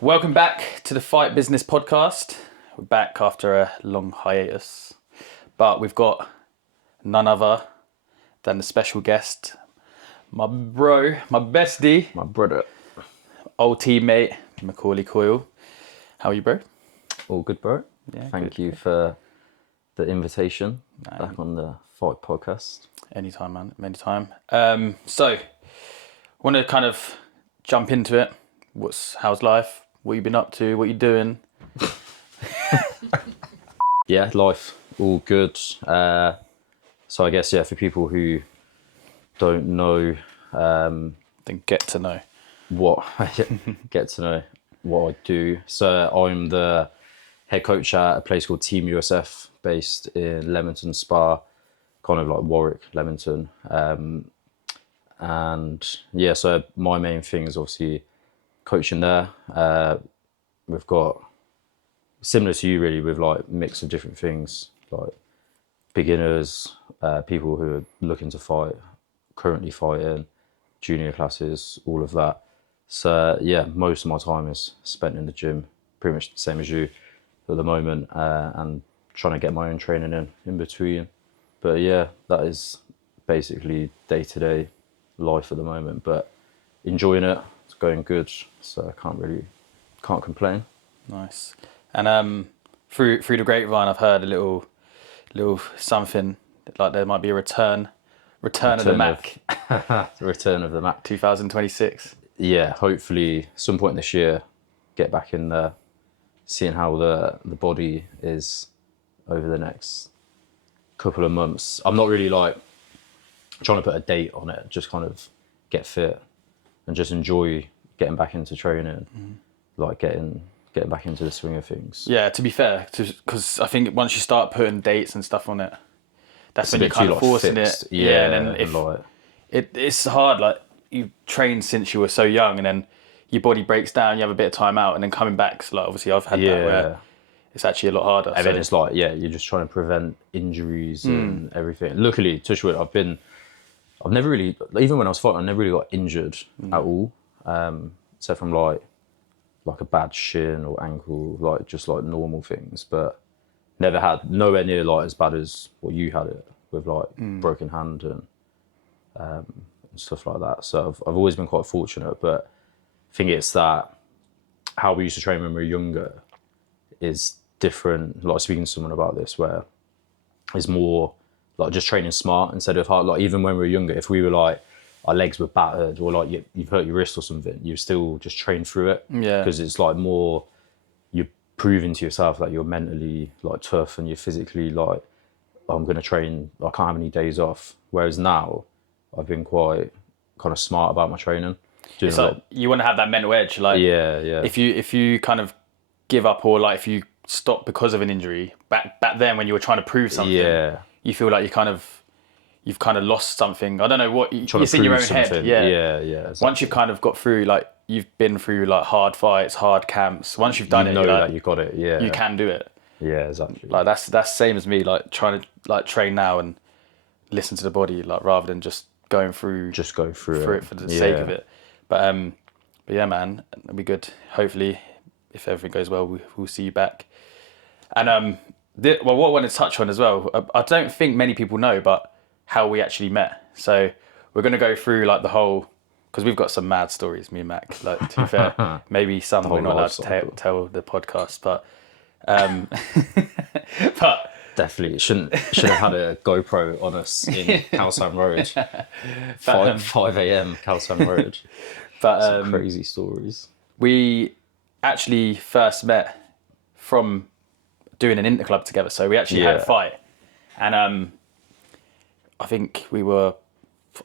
Welcome back to the Fight Business Podcast. We're back after a long hiatus, but we've got none other than the special guest, my bro, my bestie, My brother. old teammate, Macauley Coyle. How are you, bro? All good, bro. Yeah, Thank good, you for the invitation back on the Fight Podcast. Anytime, man. Anytime. So, want to kind of jump into it. How's life? What you been up to? What you doing? Yeah, life, all good. So I guess, for people who don't know Then get to know. get to know what I do. So I'm the head coach at a place called Team USF based in Leamington Spa, kind of like Warwick, Leamington. So my main thing is obviously coaching there. We've got, similar to you really, with like mix of different things, like beginners, people who are looking to fight, currently fighting, junior classes, all of that. So most of my time is spent in the gym, pretty much the same as you at the moment, and trying to get my own training in between. But that is basically day-to-day life at the moment, but enjoying it. It's going good, so I can't complain. Nice. And through the grapevine, I've heard a little something like there might be a return of the Mac. The return of the Mac. 2026. Yeah, hopefully some point this year, get back in there, seeing how the body is over the next couple of months. I'm not really like trying to put a date on it, just kind of get fit and just enjoy getting back into training, like getting back into the swing of things. Yeah, to be fair, because I think once you start putting dates and stuff on it, that's when a you're bit kind too, of like, forcing fixed. it. Yeah, and then and like, it's hard. Like you trained since you were so young, and then your body breaks down. You have a bit of time out, and then coming back. So like obviously, I've had that where it's actually a lot harder. And then it's like you're just trying to prevent injuries and everything. Luckily, touch wood, I've never really, even when I was fighting, I never really got injured at all. Except from like a bad shin or ankle, like just like normal things, but never had nowhere near like as bad as what you had it with, like broken hand and stuff like that. So I've always been quite fortunate, but I think it's that how we used to train when we were younger is different. Like speaking to someone about this, where it's more like just training smart instead of hard. Like even when we were younger, if we were like our legs were battered or like you've hurt your wrist or something, you still just train through it. Yeah. Because it's like more you're proving to yourself that you're mentally like tough and you're physically like, I'm going to train. I can't have any days off. Whereas now, I've been quite kind of smart about my training. It's like you want to have that mental edge. Like If you kind of give up or like if you stop because of an injury, back then when you were trying to prove something, you feel like you've kind of lost something. I don't know what it's in your own head. Yeah. Exactly. Once you've kind of got through, like you've been through like hard fights, hard camps. Once you've done you it, know you're that like, you got it. Yeah, you can do it. Yeah, exactly. Like that's same as me. Like trying to like train now and listen to the body, like rather than just going through. Just go through it for the sake of it. But yeah, man, it'll be good. Hopefully, if everything goes well, we'll see you back. And what I wanted to touch on as well, I don't think many people know, but how we actually met. So we're going to go through like the whole, because we've got some mad stories, me and Mac. Like to be fair, maybe some we're not allowed to tell the podcast, but but definitely shouldn't have had a GoPro on us in Calsam Road, 5 a.m. Calsam Road. But some crazy stories. We actually first met from doing an interclub together. So we actually had a fight, and I think I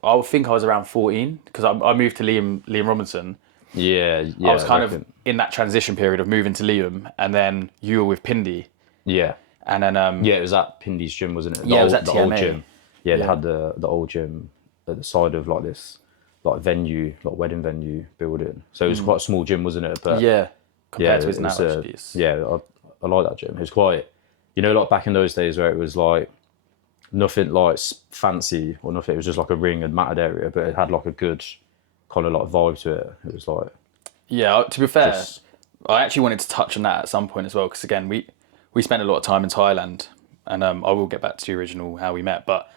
was around 14 because I moved to Liam Robinson. Yeah. I was kind of in that transition period of moving to Liam, and then you were with Pindy. Yeah. And then it was at Pindy's gym, wasn't it? It was at the TMA. old gym. Yeah, they had the old gym at the side of like this like venue, like wedding venue building. So it was quite a small gym, wasn't it? But compared to his now, actually. I like that gym. It was quite, like back in those days where it was like nothing like fancy or nothing. It was just like a ring and matted area, but it had like a good kind of like vibe to it. It was like, to be fair, I actually wanted to touch on that at some point as well, because again, we spent a lot of time in Thailand, and I will get back to the original how we met. But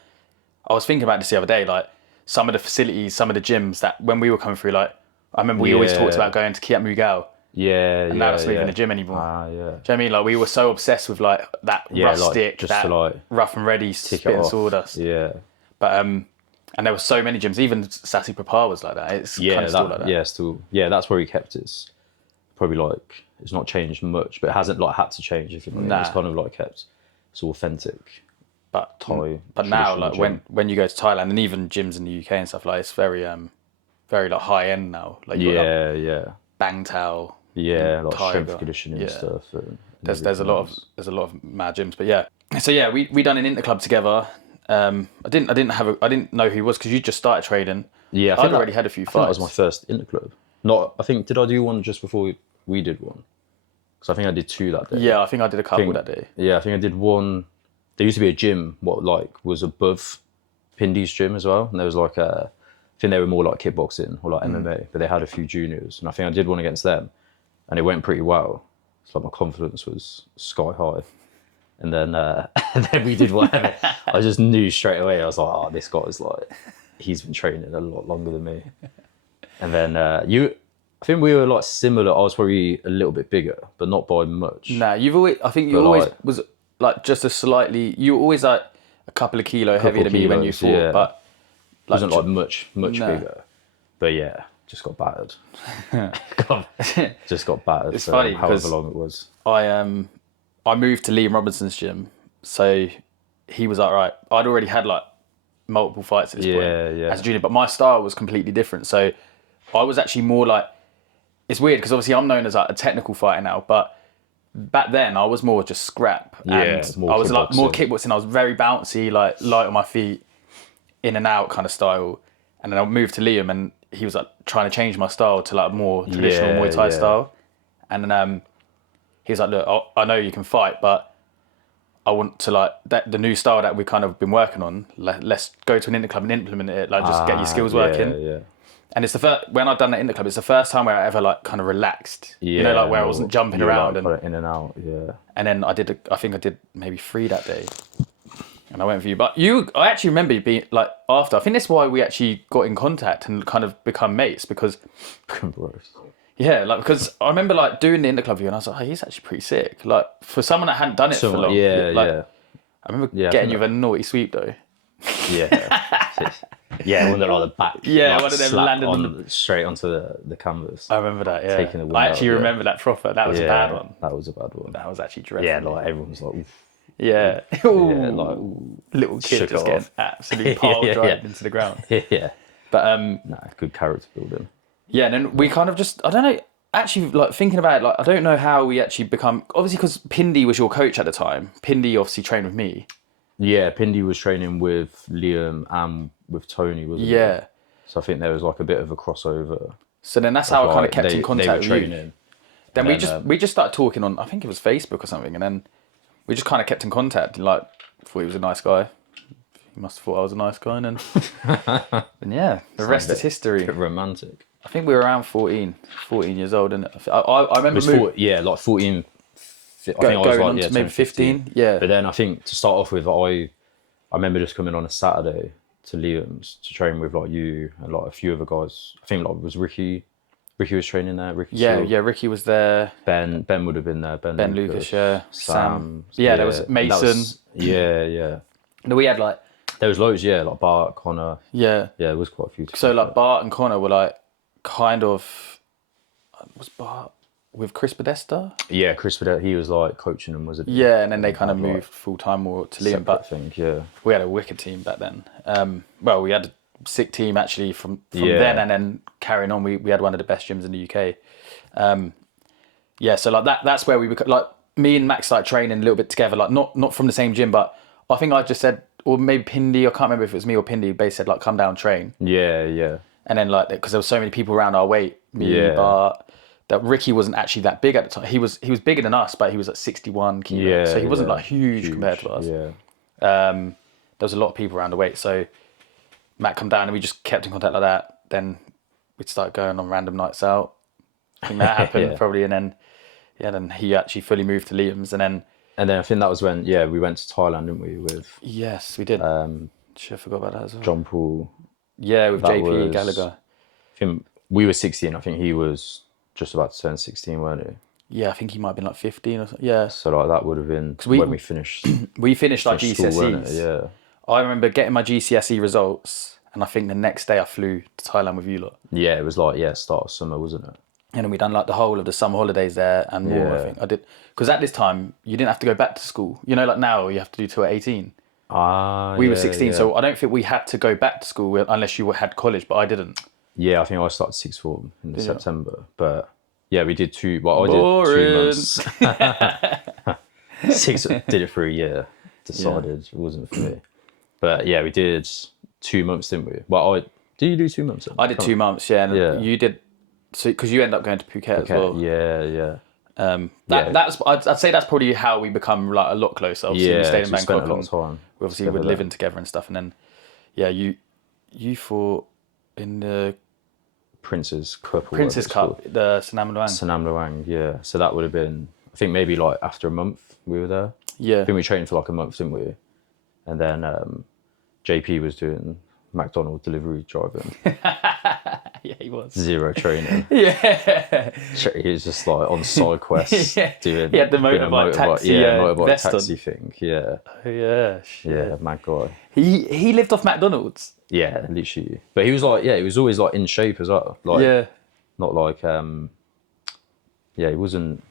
I was thinking about this the other day, like some of the facilities, some of the gyms that when we were coming through, like I remember we always talked about going to Kiat Mugao, and now that's not even a gym anymore. Yeah. Do you know what I mean? Like we were so obsessed with like that rustic, just that to, like, rough and ready spit and sawdust. Yeah. But and there were so many gyms. Even Sassy Papa was like that. It's kind of still like that. Yeah, still. Yeah, that's where he kept it. Probably like it's not changed much, but it hasn't like had to change. If you know, it's kind of like kept. It's authentic. But Thai. But now, like gym. when you go to Thailand and even gyms in the UK and stuff, like it's very very like high end now. Like you got, like, yeah. Bang Tao. Yeah, like Tiger. strength conditioning and stuff. And There's a lot of mad gyms, but yeah. So yeah, we done an interclub together. I didn't know who he was because you just started trading. Yeah, I'd already had a few I think that fights. was my first interclub. Did I do one just before we did one? Because I think I did 2 that day. Yeah, I think I did a couple that day. Yeah, I think I did one. There used to be a gym, was above Pindy's gym as well, and there was like I think they were more like kickboxing or like MMA, but they had a few juniors, and I think I did one against them, and it went pretty well. So like my confidence was sky high, and then then we did whatever. I just knew straight away. I was like, oh, this guy's like, he's been training a lot longer than me. And then I think we were like similar. I was probably a little bit bigger, but not by much. Nah, I think you always was like just a slightly. You were always like a couple of kilo heavier than me when you fought, yeah. but like, wasn't like much bigger. But yeah, just got battered. Just got battered. It's funny because however long it was. I moved to Liam Robinson's gym, so he was like, right. I'd already had like multiple fights at this point as a junior, but my style was completely different. So I was actually more like, it's weird because obviously I'm known as like a technical fighter now, but back then I was more just scrap. And I was like more kickboxing. I was very bouncy, like light on my feet, in and out kind of style. And then I moved to Liam and he was like trying to change my style to like more traditional Muay Thai style. And then he was like, look, I know you can fight, but I want to like the new style that we've kind of been working on. Let's go to an interclub and implement it. Like just get your skills working. Yeah. And it's the first, when I've done that interclub, it's the first time where I ever like kind of relaxed. Yeah, you know, like where I wasn't jumping around like, in and out. Yeah. And then I think I did maybe 3 that day. And I went for you. But I actually remember you being like after. I think that's why we actually got in contact and kind of become mates because. Yeah, like because I remember like doing the interclub view and I was like, oh, he's actually pretty sick. Like for someone that hadn't done it for long. Yeah. I remember getting you with a naughty sweep though. Yeah, one that like the back. Yeah, one of them landed straight onto the canvas. I remember that. Yeah, taking the wind I actually out, remember that proper. That was a bad one. That was a bad one. That was actually dreadful. Yeah, like everyone was like, oof. Yeah. Like little kid just getting absolutely pile drived into the ground. Yeah. But good character building. Yeah, and then we kind of just, I don't know, actually like thinking about it, like I don't know how we actually become, obviously because Pindy was your coach at the time. Pindy obviously trained with me. Yeah, Pindy was training with Liam and with Tony, wasn't he? Yeah. So I think there was like a bit of a crossover. So then that's how I kind of kept in contact with you. Then we just started talking on, I think it was Facebook or something, and then we just kind of kept in contact. Like, thought he was a nice guy. He must have thought I was a nice guy, and then, and yeah, the rest is history. A bit romantic. I think we were around 14 years old, and I remember like 14. I think going I was on to maybe 15. Yeah. But then I think to start off with, I remember just coming on a Saturday to Liam's to train with like you and like a few other guys. I think like it was Ricky. Ricky was training there. Ricky was there. Ben would have been there. Ben Lucas, yeah. Sam. Yeah, there was Mason. Yeah. No, we had like. There was loads, like Bart, Connor. Yeah. Yeah, there was quite a few. So like Bart and Connor were like kind of. Was Bart with Chris Podesta? Yeah, Chris Podesta. He was like coaching them, was it? Yeah, and then they kind of moved full time more to Liam. But I think, yeah. We had a wicked team back then. Well, we had a sick team actually from then, and then carrying on, we had one of the best gyms in the UK. So like that's where we like me and Max started training a little bit together, like not from the same gym, but I think I just said, or maybe Pindy, I can't remember if it was me or Pindy, basically said like come down train. Yeah. And then like because there was so many people around our weight, Bart, that Ricky wasn't actually that big at the time. He was bigger than us, but he was at 61 kilos, so he wasn't like huge compared to us. Yeah. There was a lot of people around the weight, so Matt come down and we just kept in contact like that. Then we'd start going on random nights out. I think that happened probably, and then Yeah, then he actually fully moved to Liam's, and then I think that was when we went to Thailand, didn't we, with yes, we did. Should have forgot about that as well. John Paul. Yeah, with That JP was, Gallagher. I think we were 16. I think he was just about to turn 16, weren't he? Yeah, I think he might have been like 15 or something. Yeah, So like that would have been we- when we finished we finished our school, weren't it? GCSEs. Yeah. I remember getting my GCSE results, and I think the next day I flew to Thailand with you lot. Yeah, it was like start of summer, wasn't it? And then we done like the whole of the summer holidays there and more. I Yeah. think I did because at this time you didn't have to go back to school. You know, like now you have to do till 18. We were 16, so I don't think we had to go back to school unless you had college, but I didn't. Yeah, I think I started sixth form in September, but yeah, we did two. Well, I Boring. did 2 months. Did it for a year. Decided it wasn't for me, but yeah, we did 2 months, didn't we? Well, did you do 2 months? I did 2 months, yeah, and you did. So because you end up going to Phuket as well. Yeah. That's I'd say that's probably how we become like a lot closer. Obviously, we stayed in Bangkok. Spent a lot of time. We obviously were living together and stuff, and then you fought in the Prince's Cup. The Sanam Luang. Sanam Luang, yeah. So that would have been, I think maybe like after a month we were there. Yeah. I think we trained for like a month, didn't we? And then JP was doing McDonald's delivery driving. Yeah, he was. Zero training. Yeah. He was just like on side quests doing. He had the motorbike taxi. Motorbike taxi thing. Yeah. Yeah. Shit. Yeah, mad guy. He lived off McDonald's. Yeah, literally. But he was like, he was always like in shape as well. Like, not like, he wasn't.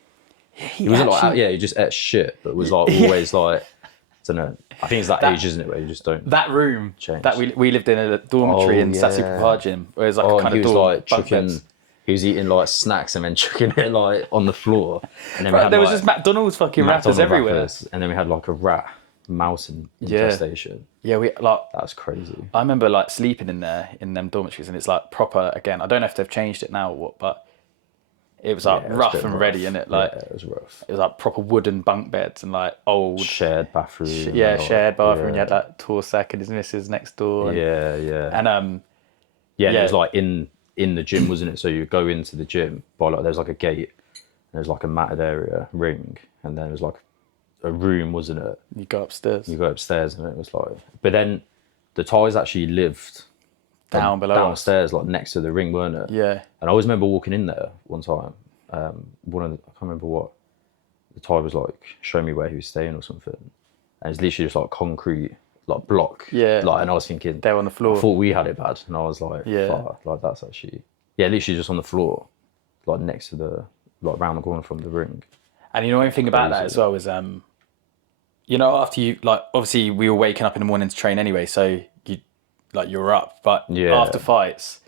He wasn't like, he just ate shit, but was like always like, I don't know. I think it's that age, isn't it, where you just don't. That room change. that we lived in a dormitory in Sasi Prabha Gym, where it was like a kind of dorm. Like chucking, he was eating like snacks and then chucking it like on the floor. And then there was just McDonald's fucking wrappers everywhere. And then we had like a rat mouse infestation. Yeah, that was crazy. I remember like sleeping in there in them dormitories, and it's like proper again. I don't know if they've changed it now or what, but it was like rough and ready, innit? Like it was rough. It was like proper wooden bunk beds and like old shared bathroom. Shared bathroom. You had like Torsak and his missus next door. And, And it was like in the gym, wasn't it? So you go into the gym by like there's like a gate, and there's like a matted area ring, and then there's like a room, wasn't it? You go upstairs. And it was like, but then the Thais actually lived downstairs, like next to the ring, weren't it? Yeah. And I always remember walking in there one time. I can't remember what the Thai was like, showing me where he was staying or something, and it's literally just like concrete, like block. Yeah. Like, and I was thinking, they were on the floor. I thought we had it bad, and I was like, fuck, like that's actually, literally just on the floor, like next to the, like round the corner from the ring. And you know one thing about that as well is, you know, after you like, obviously we were waking up in the morning to train anyway, so you're up, but after fights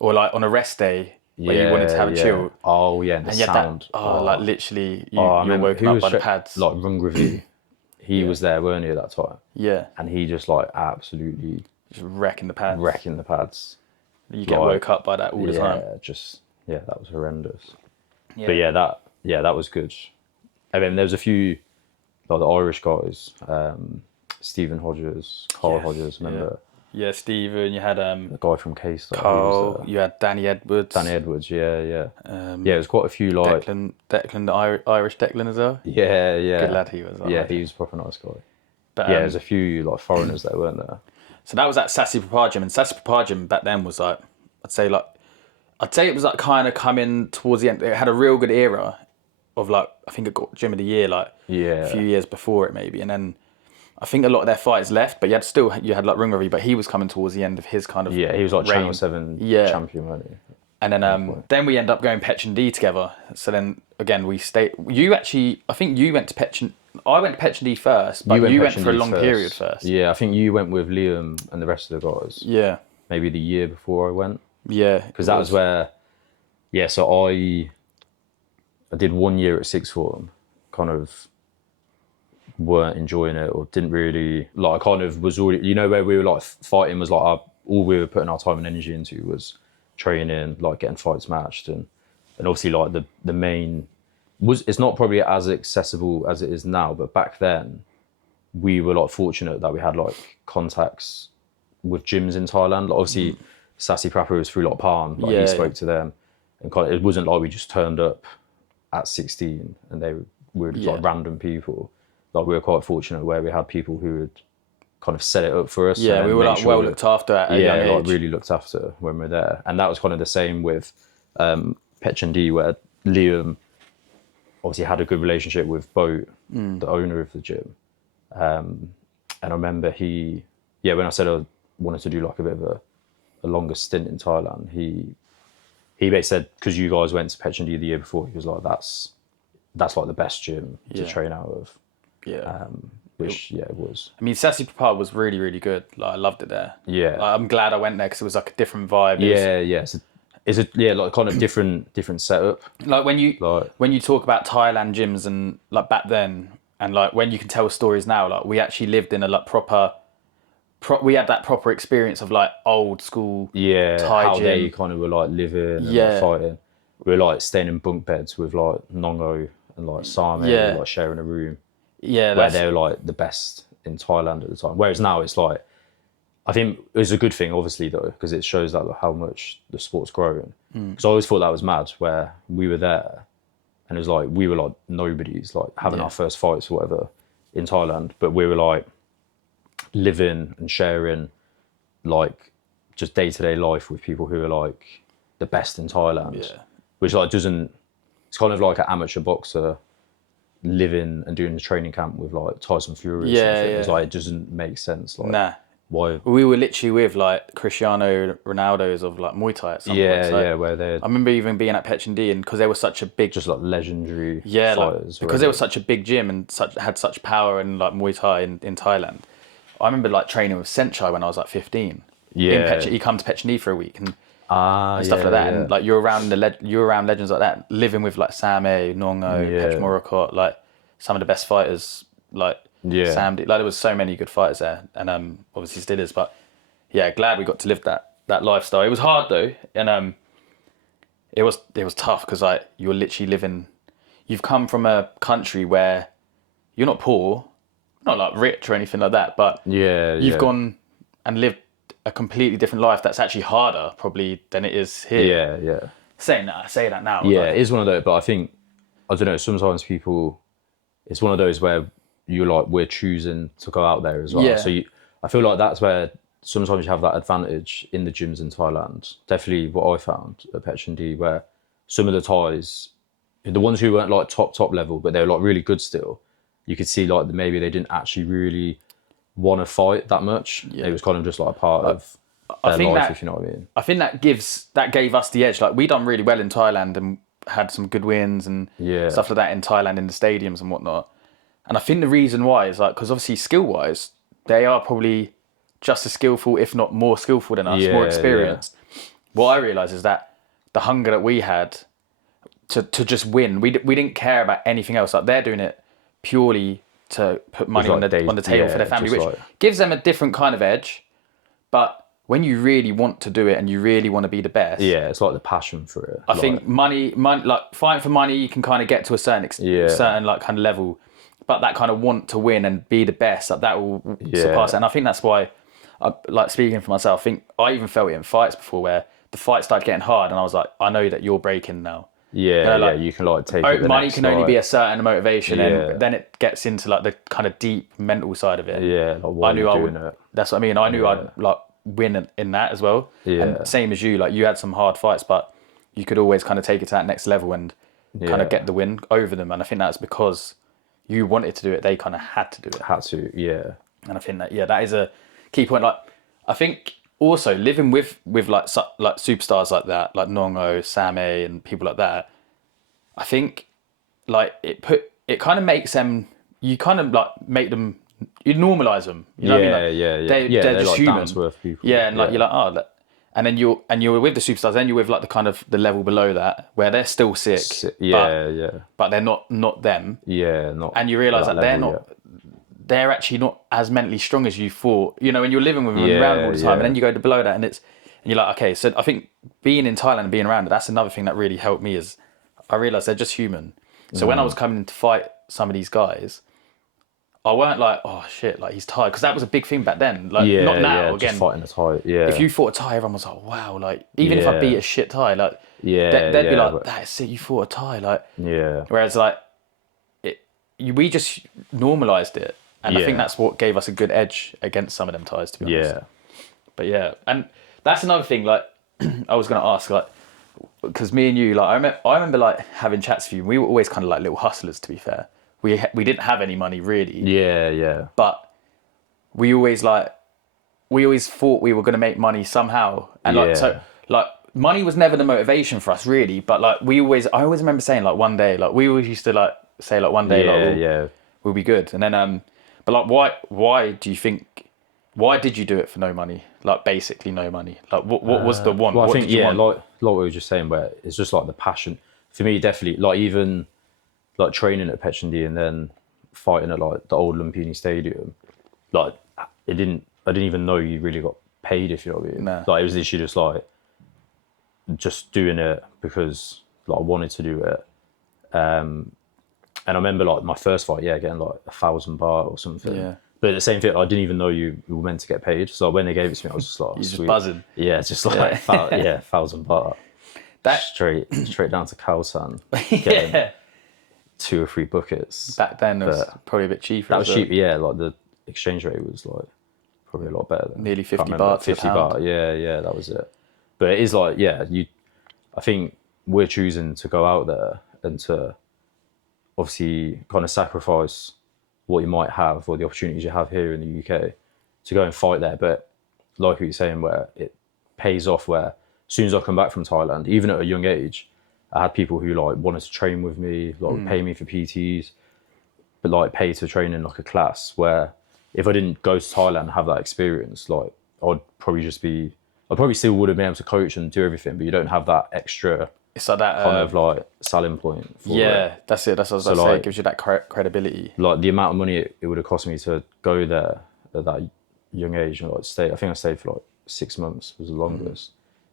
or like on a rest day where you wanted to have a chill. Oh yeah, and the sound. Like literally you're woken up by the pads. Like Rungravi, he was there, weren't he, at that time? Yeah. And he just like absolutely just wrecking the pads. You get woke up by that all the time. Yeah, that was horrendous. Yeah. But that was good. And then there was a few like the Irish guys, Stephen Hodges, Carl Hodges, remember? Yeah, Stephen, you had the guy from K-Star. Carl, you had Danny Edwards. Yeah, it was quite a few like Declan, the Irish Declan as well. Yeah. Good lad he was. He was a proper nice guy. But there's a few like foreigners that weren't there. So that was at Sasi Prabha Gym, and Sasi Prabha Gym back then was like, I'd say it was like kind of coming towards the end. It had a real good era of like, I think it got Gym of the Year like a few years before it maybe, and then I think a lot of their fighters left, but you had like Rungravi, but he was coming towards the end of his kind of he was like reign. Channel 7 champion, wasn't he? And then we end up going Petch and D together. So then again we stayed. You actually, I think you went to Petch and I went to Petch and D first, but you went for a long period first. Yeah, I think you went with Liam and the rest of the guys. Yeah. Maybe the year before I went. Yeah. Because that was where, so I did 1 year at sixth form, kind of weren't enjoying it or didn't really, like I kind of was already, you know, where we were like fighting was like all we were putting our time and energy into was training, like getting fights matched and obviously like the main it's not probably as accessible as it is now, but back then we were like fortunate that we had like contacts with gyms in Thailand. Like, obviously Sasi Prabha was through like Palm, like he spoke to them, and kind of, it wasn't like we just turned up at 16, and they were Yeah. like random people. Like we were quite fortunate where we had people who would kind of set it up for us. Yeah, and we were make like sure well that- looked after at a yeah, young like age. really looked after when we were there. And that was kind of the same with Petch and D, where Liam obviously had a good relationship with Boat, the owner of the gym. And I remember when I said I wanted to do like a bit of a longer stint in Thailand, he basically said, because you guys went to Petch and D the year before, he was like, that's like the best gym to Yeah. train out of. Yeah. Which it was. I mean, Sassy Papa was really, really good. Like, I loved it there. Yeah. Like, I'm glad I went there because it was like a different vibe. It was- It's a like kind of different setup. like when you Like- talk about Thailand gyms and like back then, and like when you can tell stories now, like we actually lived in a like we had that proper experience of like old school Thai how gym. they kind of were like living and Yeah. like fighting. We were like staying in bunk beds with like Nongo and like Same, Yeah. like sharing a room. Yeah, Where they were like the best in Thailand at the time. Whereas now it's like, I think it was a good thing, obviously, though, because it shows that like, how much the sport's growing. Because I always thought that was mad, where we were there, and it was like we were like nobodies, like having our first fights or whatever in Thailand, but we were like living and sharing like just day-to-day life with people who are like the best in Thailand. Yeah. Which like doesn't, it's kind of like an amateur boxer living and doing the training camp with like Tyson Fury or something. It's like, it doesn't make sense. Like, Nah. why? We were literally with like Cristiano Ronaldo's of like Muay Thai at some point. So Where they're I remember even being at Petch and D, and because they were such a big, just like legendary like, fighters. because they were such a big gym and had such power in like Muay Thai in Thailand. I remember like training with Senchai when I was like 15. Yeah. He come to Petch and D for a week and and stuff like that, and like you're around legends like that, living with like Sam A, Nongo, Petch Morakot, like some of the best fighters, like Sam D. Like there was so many good fighters there, and obviously still is. But yeah, glad we got to live that lifestyle. It was hard though, and it was tough because like you're literally living. You've come from a country where you're not poor, not like rich or anything like that, but you've gone and lived a completely different life that's actually harder probably than it is here. Yeah. Saying that, I say that now. Yeah, like, it is one of those, but I think, I don't know, sometimes people, it's one of those where you're like, we're choosing to go out there as well. Yeah. So I feel like that's where sometimes you have that advantage in the gyms in Thailand. Definitely what I found at Petch and D, where some of the Thais, the ones who weren't like top level, but they were like really good still, you could see like maybe they didn't actually really want to fight that much. It was kind of just like a part of their life, if you know what I mean. I think that gave us the edge. Like we done really well in Thailand and had some good wins and stuff like that in Thailand in the stadiums and whatnot. And I think the reason why is like because obviously skill wise they are probably just as skillful, if not more skillful than us, more experienced. What I realised is that the hunger that we had to just win, we didn't care about anything else. Like they're doing it purely to put money on the table for their family, which gives them a different kind of edge. But when you really want to do it and you really want to be the best, it's like the passion for it. I think money, like fighting for money, you can kind of get to a certain certain like kind of level, but that kind of want to win and be the best, like that will surpass it. And I think that's why, like speaking for myself, I think I even felt it in fights before where the fight started getting hard, and I was like, I know that you're breaking now. You can like take it. Money can only be a certain motivation, and then it gets into like the kind of deep mental side of it. Like why I knew I would. That's what I mean. I knew I'd like win in that as well. And same as you, like you had some hard fights, but you could always kind of take it to that next level and kind of get the win over them. And I think that's because you wanted to do it. They kind of had to do it. And I think that that is a key point. Like I think also living with like superstars like that, like Nongo, Sam A, and people like that. I think like it kind of makes them. You kind of like make them. You normalise them. You know what I mean? Like, they're just like human. down to earth people. And like you're like and then you're with the superstars. Then you're with like the kind of the level below that where they're still sick. But they're not them. Not. And you realise that they're not. They're actually not as mentally strong as you thought. You know, when you're living with them around all the time, and then you go to below that, and you're like, okay. So I think being in Thailand and being around it, that's another thing that really helped me is I realised they're just human. So when I was coming to fight some of these guys, I weren't like, oh shit, like he's tired, because that was a big thing back then. Like not now. Again, just fighting a Thai. If you fought a Thai, everyone was like, wow. Like even if I beat a shit Thai, like Yeah, they'd be yeah, like, "That's sick, you fought a Thai." Like, yeah, whereas like we just normalized it, and I think yeah, that's what gave us a good edge against some of them Thais, to be honest. yeah, But yeah, and that's another thing. Like, I was gonna ask, like, because me and you, like, I remember like having chats with you. We were always kind of like little hustlers. To be fair, we didn't have any money really, yeah, yeah, but we always like we always thought we were gonna make money somehow, and like so yeah, like money was never the motivation for us really. But like I always remember saying like one day, like we always used to like say like one day like yeah, yeah. we'll be good, and then but like why do you think? Why did you do it for no money? Like basically no money. Like what was the want? Well, I What think did you want? like what we were just saying, where it's just like the passion for me. Definitely, like even like training at Petchendy and then fighting at like the old Lumpini Stadium. Like I didn't even know you really got paid, if you know what I mean. Nah. Like it was literally just doing it because like I wanted to do it. And I remember like my first fight, yeah, getting like 1,000 baht or something. Yeah. But the same thing, I didn't even know you were meant to get paid. So when they gave it to me, I was just like, You're just sweet. buzzing. Yeah, just like yeah, 1,000 baht. That Straight down to Khalsan, getting yeah. 2 or 3 buckets. Back then it was probably a bit cheaper. That was as well. cheap, yeah. Like the exchange rate was like probably a lot better than Nearly 50 can't remember, baht to a 50 pound. baht, yeah, that was it. But it is like, yeah, I think we're choosing to go out there and to obviously kind of sacrifice what you might have or the opportunities you have here in the UK to go and fight there. But like what you're saying, where it pays off, where as soon as I come back from Thailand, even at a young age, I had people who like wanted to train with me, like would pay me for PTs, but like pay to train in like a class where if I didn't go to Thailand and have that experience, like I probably still would have been able to coach and do everything, but you don't have that extra It's like that kind of like selling point for yeah, it. that's it. That's what I was about to say. It gives you that credibility. Like the amount of money it would have cost me to go there at that young age and like stay. I think I stayed for like 6 months was the longest.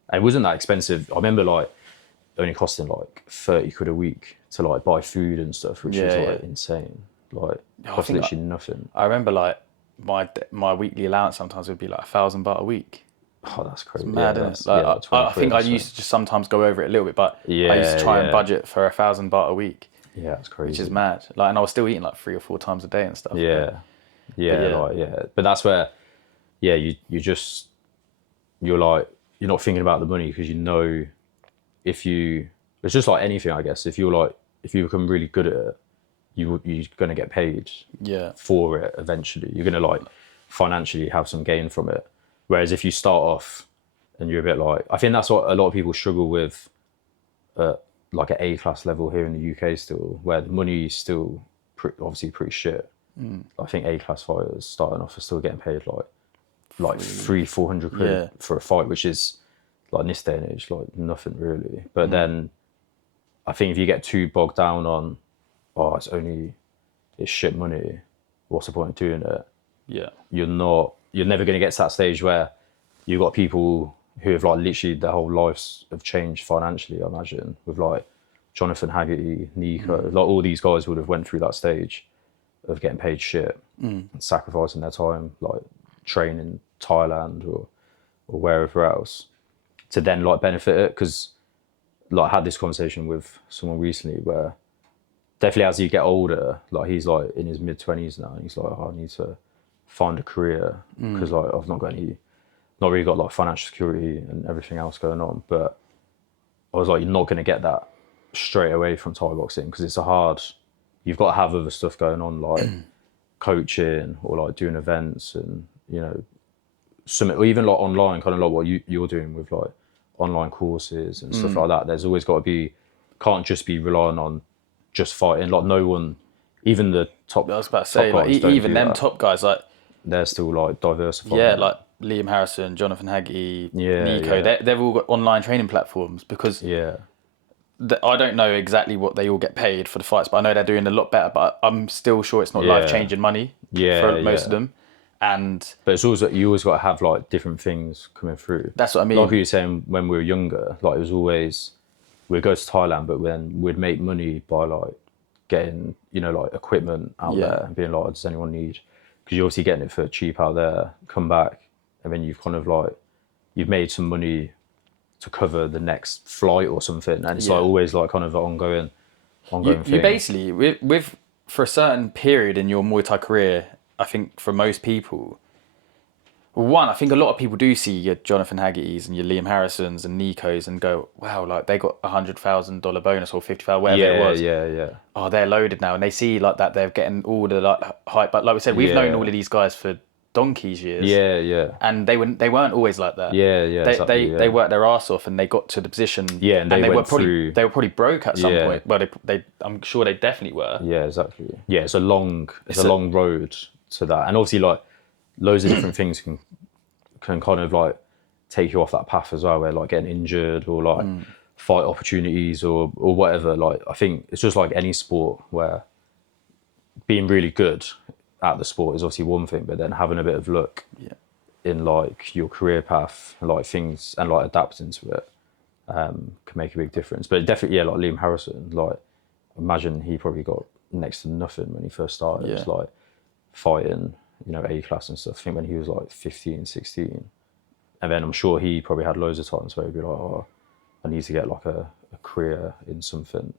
And it wasn't that expensive. I remember like only costing like 30 quid a week to like buy food and stuff, which was like insane. Like cost think literally nothing. I remember like my weekly allowance sometimes would be like 1,000 baht a week. Oh, that's crazy. Mad, yeah, isn't it? Like, I think I used to just sometimes go over it a little bit, but I used to try and budget for 1,000 baht a week, Yeah, that's crazy. which is mad. Like, and I was still eating like 3 or 4 times a day and stuff. Yeah. But that's where, yeah, you're like, you're not thinking about the money because you know it's just like anything, I guess. If you become really good at it, you're going to get paid Yeah. for it eventually. You're going to like financially have some gain from it. Whereas if you start off and you're a bit like, I think that's what a lot of people struggle with like at A-class level here in the UK still, where the money is still obviously pretty shit. I think A-class fighters starting off are still getting paid like 300-400 quid for a fight, which is like in this day and age, like nothing really. But then I think if you get too bogged down on, it's shit money, what's the point of doing it? Yeah. You're never going to get to that stage where you've got people who have like literally their whole lives have changed financially, I imagine, with like Jonathan Haggerty, Nico, like all these guys would have went through that stage of getting paid shit and sacrificing their time, like training in Thailand or wherever else to then like benefit it. Because like I had this conversation with someone recently where definitely as you get older, like he's like in his mid-20s now and he's like, I need to find a career because like I've not really got like financial security and everything else going on. But I was like, you're not going to get that straight away from Thai boxing because you've got to have other stuff going on like coaching or like doing events and or even like online, kind of like what you're doing with like online courses and stuff like that. There's always got to be, can't just be relying on just fighting. Like no one, even the top. I was about to say, like guys don't even do them that. top guys, like They're still like diversified. yeah, like Liam Harrison, Jonathan Haggerty, Nico. yeah. They've all got online training platforms because Yeah. I don't know exactly what they all get paid for the fights, but I know they're doing a lot better. But I'm still sure it's not life-changing money for most of them. And but it's also, you always got to have like different things coming through. that's what I mean. Like you were saying, when we were younger, like it was always we'd go to Thailand, but then we'd make money by like getting like equipment out there and being like, does anyone need? Because you're obviously getting it for cheap out there. Come back, and then you've kind of like you've made some money to cover the next flight or something, and it's Yeah. like always like kind of an ongoing You thing. basically with for a certain period in your Muay Thai career, I think for most people, well, one, I think a lot of people do see your Jonathan Haggerty's and your Liam Harrisons and Nico's and go, wow, like they got $100,000 bonus or 50,000, whatever it was. Yeah. Oh, they're loaded now, and they see like that they're getting all the like hype. But like we said, we've known all of these guys for donkey's years. Yeah. And they weren't always like that. Yeah. They Exactly, yeah. they worked their arse off and they got to the position. Yeah, and they were went probably through- they were probably broke at some Yeah. point. Well, they I'm sure they definitely were. Yeah, exactly. Yeah, it's a long a- long road to that, and obviously like loads of different things can kind of like take you off that path as well, where like getting injured or like fight opportunities or whatever. Like I think it's just like any sport where being really good at the sport is obviously one thing, but then having a bit of luck in like your career path, like things, and like adapting to it can make a big difference. But definitely, yeah, like Liam Harrison, like imagine he probably got next to nothing when he first started. It was like fighting, you know, A class and stuff. I think when he was like 15, 16. And then I'm sure he probably had loads of times where he'd be like, oh, I need to get like a career in something,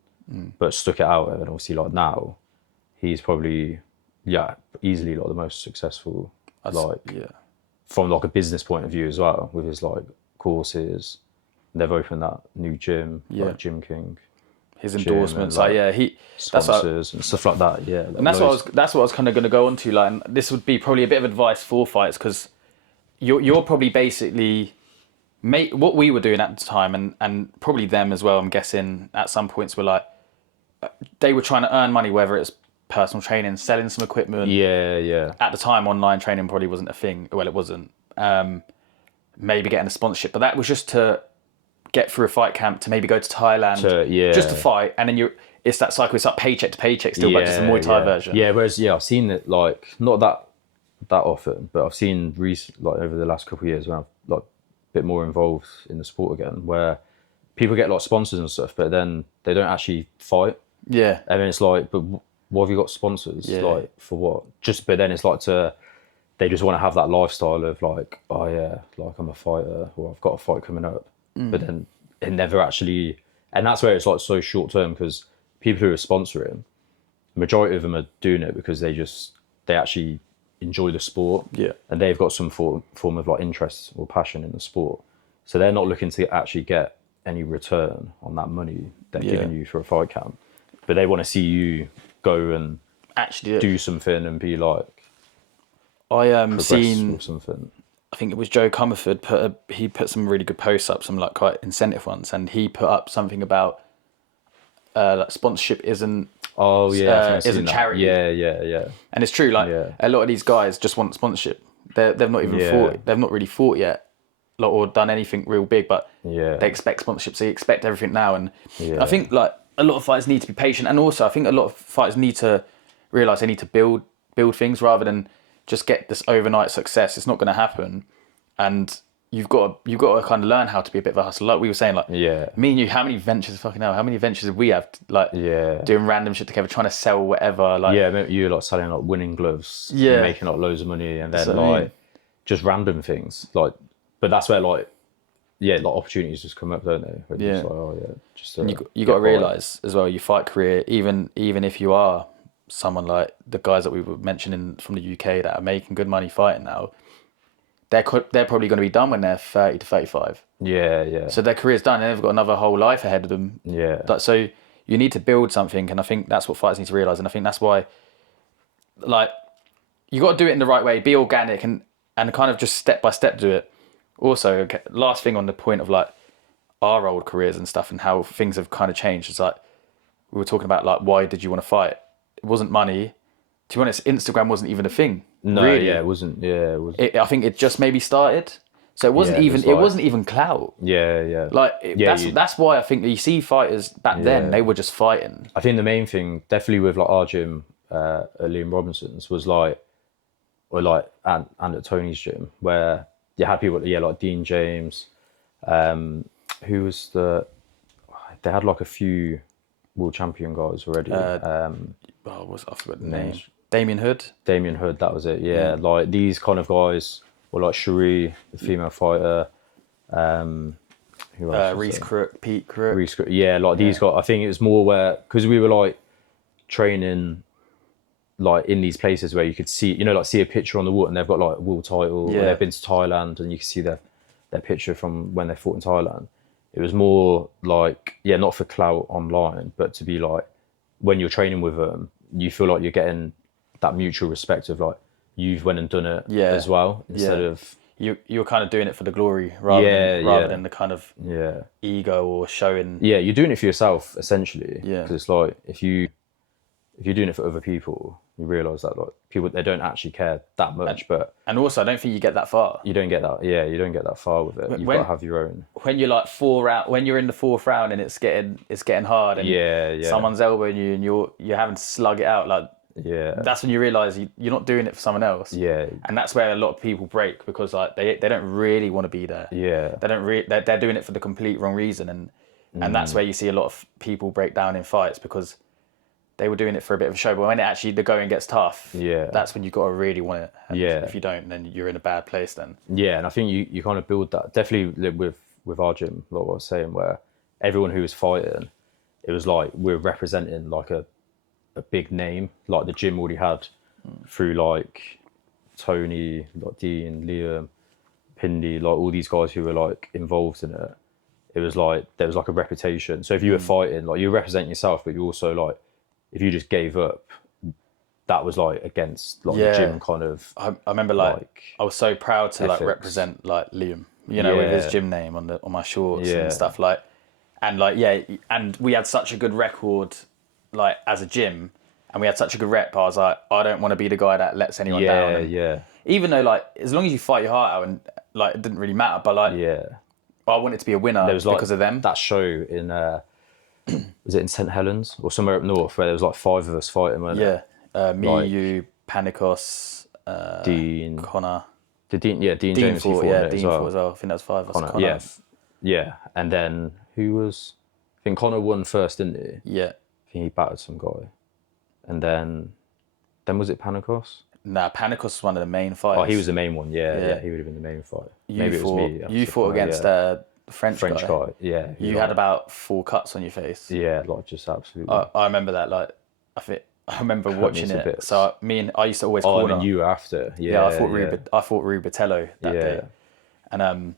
but stuck it out. And then obviously like now he's probably, easily like the most successful, from like a business point of view as well, with his like courses. They've opened that new gym, like Gym King. His gym endorsements, and, sponsors and stuff like that. Yeah, like and that's what I was kind of going to go on to. Like, and this would be probably a bit of advice for fights, because you're probably basically what we were doing at the time, and probably them as well. I'm guessing at some points were like they were trying to earn money, whether it's personal training, selling some equipment. Yeah. At the time, online training probably wasn't a thing. Well, it wasn't. Maybe getting a sponsorship, but that was just to get through a fight camp, to maybe go to Thailand, just to fight, and then it's that cycle. It's like paycheck to paycheck still, but just a Muay Thai version. Yeah, whereas I've seen it like not that often, but I've seen like over the last couple of years when I've like a bit more involved in the sport again, where people get like sponsors and stuff, but then they don't actually fight. Yeah, and then it's like, but what have you got sponsors like for what? But then it's like they just want to have that lifestyle of like, oh yeah, like I'm a fighter or I've got a fight coming up. But then it never actually, and that's where it's like so short term, because people who are sponsoring, the majority of them are doing it because they actually enjoy the sport, and they've got some form of like interest or passion in the sport, so they're not looking to actually get any return on that money they're giving you for a fight camp, but they want to see you go and actually do something and be like I seen or something. I think it was Joe Comerford he put some really good posts up, some like quite incentive ones, and he put up something about like sponsorship isn't isn't charity. Yeah. And it's true, like a lot of these guys just want sponsorship. They've not even fought. They've not really fought yet, like, or done anything real big, but they expect sponsorship. So they expect everything now, and I think like a lot of fighters need to be patient, and also I think a lot of fighters need to realize they need to build things rather than just get this overnight success. It's not going to happen, and you've got to kind of learn how to be a bit of a hustler. Like we were saying, like me and you, how many ventures did we have? Like doing random shit together, trying to sell whatever. Like you like selling like winning gloves, making like loads of money, and then like just random things. Like, but that's where like opportunities just come up, don't they? Where you're just like, you got to realize as well, your fight career, even if you are someone like the guys that we were mentioning from the UK that are making good money fighting now, they're probably going to be done when they're 30 to 35. Yeah. So their career's done, and they've got another whole life ahead of them. Yeah. So you need to build something, and I think that's what fighters need to realise, and I think that's why, like, you got to do it in the right way, be organic, and kind of just step by step do it. Also, okay, last thing on the point of like our old careers and stuff and how things have kind of changed, is like we were talking about like, why did you want to fight? It wasn't money. To be honest, Instagram wasn't even a thing. No, really. it wasn't. Yeah, it was. I think it just maybe started, so it wasn't even. It wasn't even clout. Yeah. Like that's why I think you see fighters back then, they were just fighting. I think the main thing, definitely with like our gym, at Liam Robinson's, was like, and at Tony's gym, where you had people, like Dean James, who was they had like a few world champion guys already. I forgot the name. Damien Hood, that was it. Yeah, like these kind of guys, or like Cherie, the female fighter. Who else was Reese there? Crook, Pete Crook. Yeah, like these guys. I think it was more where because we were like training like in these places where you could see, like see a picture on the wall and they've got like a world title, or Yeah. they've been to Thailand and you can see their picture from when they fought in Thailand. It was more like, yeah, not for clout online, but to be like, when you're training with them, you feel like you're getting that mutual respect of like, you've went and done it as well, instead of... You were kind of doing it for the glory rather than the kind of ego or showing. Yeah, you're doing it for yourself, essentially. Yeah. Because it's like, if you're doing it for other people, you realise that like people, they don't actually care that much. But And also, I don't think you get that far. you don't get that. Yeah, you don't get that far with it. You've got to have your own. When you're like when you're in the fourth round and it's getting hard, and someone's elbowing you and you're having to slug it out, like that's when you realise you're not doing it for someone else. Yeah. And that's where a lot of people break, because like they don't really want to be there. Yeah. They don't they're doing it for the complete wrong reason, and that's where you see a lot of people break down in fights, because they were doing it for a bit of a show, but when the going gets tough, that's when you got to really want it. And if you don't, then you're in a bad place then. Yeah, and I think you kind of build that, definitely with our gym, like what I was saying, where everyone who was fighting, it was like we're representing like a big name, like the gym already had through like Tony, like Dean, Liam, Pindy, like all these guys who were like involved in it. It was like, there was like a reputation. So if you were fighting, like you were representing yourself, but you also like, if you just gave up, that was like against like the gym kind of. I remember like I was so proud to like represent like Liam, with his gym name on my shorts and stuff like, and we had such a good record like as a gym, and we had such a good rep. I was like, I don't want to be the guy that lets anyone down. And even though like as long as you fight your heart out and like it didn't really matter, but like I wanted to be a winner because of them. That show in. Was it in St Helens or somewhere up north where there was like 5 of us fighting? You, Panicos, Dean, Connor. Dean James fought, Dean fought as well. I think that was 5 of us. Connor. Yeah. And then who was? I think Connor won first, didn't he? Yeah. I think he battered some guy, and then was it Panicos? Nah, Panicos was one of the main fighters. Oh, he was the main one. Yeah, he would have been the main fight. Maybe it was me. You fought against French guy. Yeah. You had about 4 cuts on your face. Yeah, like just absolutely. I remember that. Like, I remember watching it. So I used to always corner. And you after. I fought Rubatello that day, and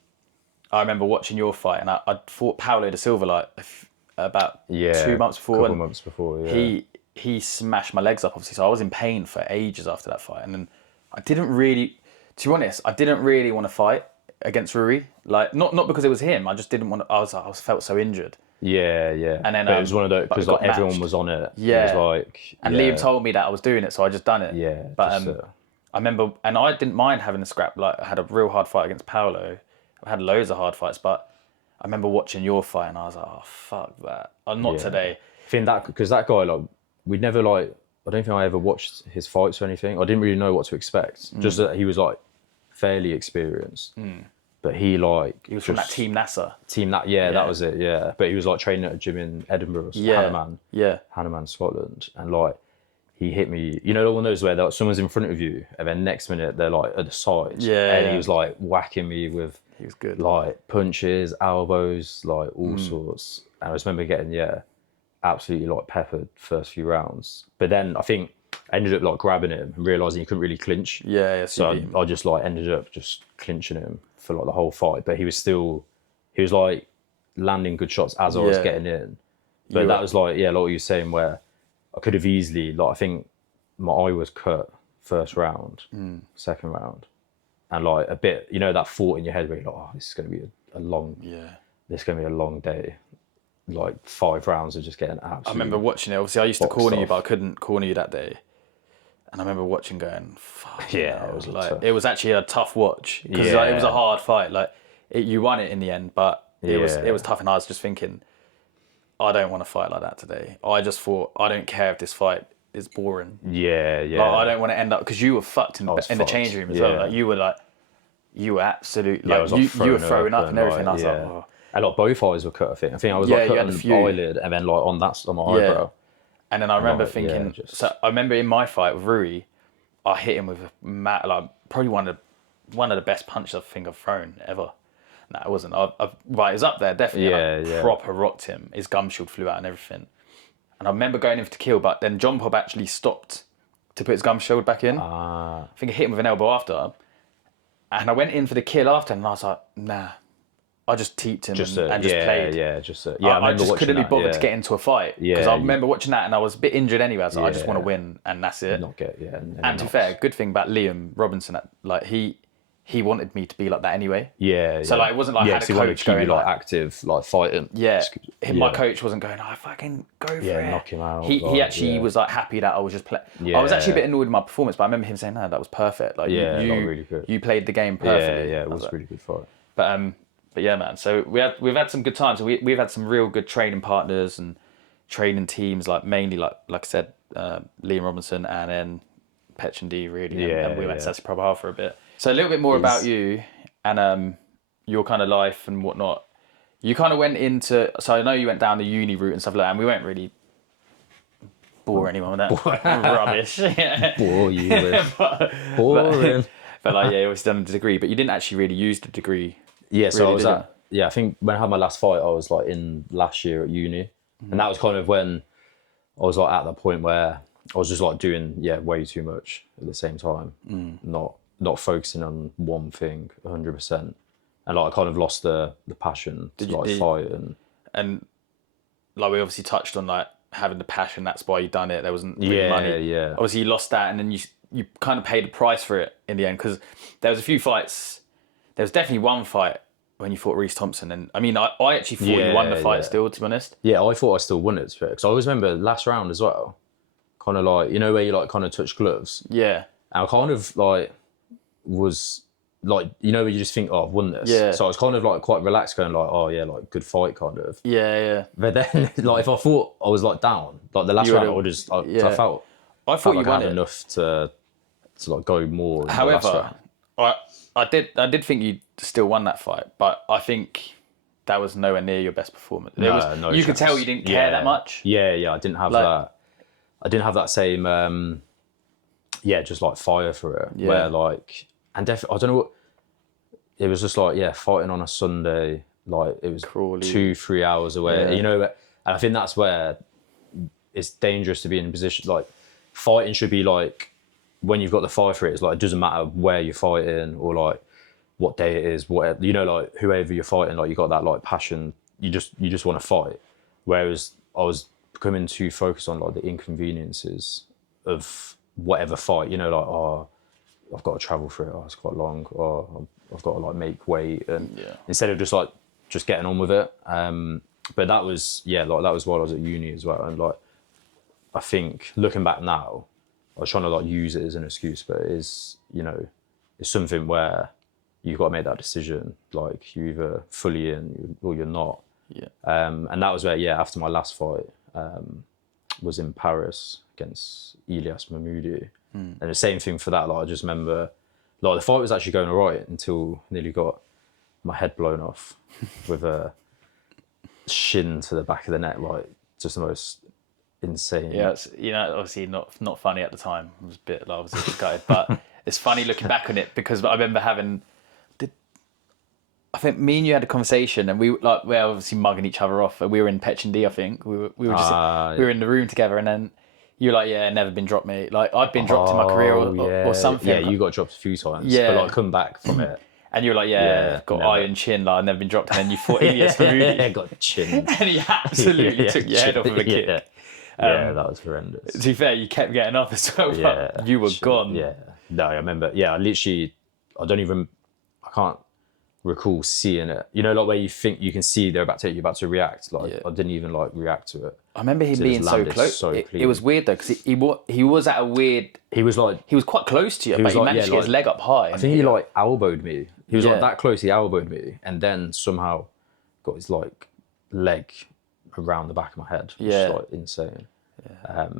I remember watching your fight, and I fought Paulo da Silva like about 2 months before. Couple months before. Yeah. He smashed my legs up, obviously. So I was in pain for ages after that fight, and then I didn't really, to be honest, want to fight against Rui, like not because it was him. I just didn't want to. I felt so injured. Yeah. And then it was one of those, because like everyone was on it. Yeah. It was like, and Liam told me that I was doing it, so I just done it. Yeah. But I remember, and I didn't mind having a scrap. Like I had a real hard fight against Paolo. I had loads of hard fights, but I remember watching your fight, and I was like, oh fuck that. Not today. I think that because that guy, like, we'd never like. I don't think I ever watched his fights or anything. I didn't really know what to expect. Just that he was like fairly experienced. But he was from that Team NASA. That was it, yeah. But he was like training at a gym in Edinburgh, Hanneman, Scotland. And like, he hit me, all those where like, someone's in front of you and then next minute they're like at the side. And he was like whacking me with, he was good, like punches, elbows, like all sorts. And I just remember getting, absolutely like peppered first few rounds. But then I think I ended up like grabbing him and realising he couldn't really clinch. So I just like ended up just clinching him for like the whole fight, but he was like landing good shots as I was getting in. But that was like, like what you were saying, where I could have easily, like, I think my eye was cut first round, second round, and like a bit, that thought in your head where you're like, oh, this is going to be a long day. Like 5 rounds of just getting absolutely. I remember watching it. Obviously, I used to corner you, but I couldn't corner you that day. And I remember watching, going, "Fuck." It was like it was actually a tough watch, because it was a hard fight. Like you won it in the end, but it was tough. And I was just thinking, I don't want to fight like that today. I just thought, I don't care if this fight is boring. Like, I don't want to end up, because you were fucked in the change room as well. Like you were absolutely like you were throwing up and everything. I was like, oh. And like both eyes were cut. I think I was like cutting the eyelid, and then like on my eyebrow. And then I remember thinking, so I remember in my fight with Rui, I hit him with probably one of the best punches I think I've thrown ever. Nah, it wasn't. Right, it was up there, definitely. Yeah, I proper rocked him. His gum shield flew out and everything. And I remember going in for to kill, but then John Pop actually stopped to put his gum shield back in. I think I hit him with an elbow after. And I went in for the kill after, and I was like, nah. I just teeped him and just played. I just couldn't be bothered to get into a fight. Because I remember watching that, and I was a bit injured anyway. I was like, I just want to win, and that's it. And to be fair, good thing about Liam Robinson, like he wanted me to be like that anyway. So like, it wasn't like I had a coach going like active, like fighting. My coach wasn't going, oh, fucking go for it. Knock him out. He actually was like happy that I was just playing. I was actually a bit annoyed with my performance, but I remember him saying, no, that was perfect. Like really good. You played the game perfectly. It was a really good fight. But yeah, man. So we've had some good times. We've had some real good training partners and training teams. Like mainly, like I said, Liam Robinson and then Petch and D really. And we went to Sassy Proper Half for a bit. So a little bit more about you and your kind of life and whatnot. You kind of went into. So I know you went down the uni route and stuff like that. And we won't really bore anyone with that rubbish. Bore you with boring. But like, you always done the degree, but you didn't actually really use the degree. Yeah, so really, I was I think when I had my last fight, I was like in last year at uni. And that was kind of when I was like at the point where I was just like doing, way too much at the same time. Not focusing on one thing 100%. And like I kind of lost the passion to fight. And like we obviously touched on like having the passion, that's why you done it. There wasn't really money. Yeah. Obviously you lost that and then you kind of paid a price for it in the end because there was a few fights. There was definitely one fight when you fought Reece Thompson, and I mean, I actually thought you won the fight still, to be honest. Yeah, I thought I still won it, because I always remember last round as well, kind of like, you know, where you like kind of touch gloves? Yeah. And I kind of like was like, you know, where you just think, oh, I've won this. Yeah. So I was kind of like quite relaxed going like, oh yeah, like good fight kind of. Yeah. But then like if I thought I was like down, like the last round, I felt you won it enough to like go more. However, I did think you still won that fight, but I think that was nowhere near your best performance. No you could tell you didn't care that much. Yeah, I didn't have that. I didn't have that same, just like fire for it. Yeah. Where like, and definitely, I don't know what. It was just like fighting on a Sunday, like it was Crawley. 2-3 hours away. You know, and I think that's where it's dangerous to be in a position like fighting should be like. When you've got the fire for it, it's like it doesn't matter where you're fighting or like what day it is, whatever, you know, like whoever you're fighting, like you got that like passion. You just want to fight. Whereas I was becoming too focused on like the inconveniences of whatever fight, you know, like I've got to travel for it. Oh, it's quite long. Or I've got to like make weight, and instead of just getting on with it. But that was like that was while I was at uni as well, and like I think looking back now. I was trying to like use it as an excuse, but it is, you know, it's something where you've got to make that decision. Like you're either fully in or you're not. Yeah. And that was where, after my last fight, was in Paris against Elias Mahmoudi. And the same thing for that. Like I just remember, like the fight was actually going all right until I nearly got my head blown off with a shin to the back of the neck. Like just the most insane. Yeah, it's, you know, obviously not funny at the time. It was a bit like, obviously gutted, but it's funny looking back on it because I remember I think me and you had a conversation and we were obviously mugging each other off. We were in Petch and D, I think. We were we were in the room together, and then you were like, never been dropped, mate. Like I'd been dropped in my career or something. Yeah, you got dropped a few times. But like come back from it. And you were like, got never. Iron chin, like I've never been dropped. And then you fought Elias Mahmoudi. Got chin. And he absolutely took your head off with a kick. That was horrendous. To be fair, you kept getting up as well, but you were gone. Yeah. No, I remember. Yeah, I can't recall seeing it. You know, like where you think you can see you're about to react. Like I didn't even like react to it. I remember him being so close. It was weird though, because he was at a weird. He was quite close to you, but he managed to get his leg up high. I think he like elbowed me. He was like that close. He elbowed me, and then somehow got his like leg around the back of my head, which is like insane.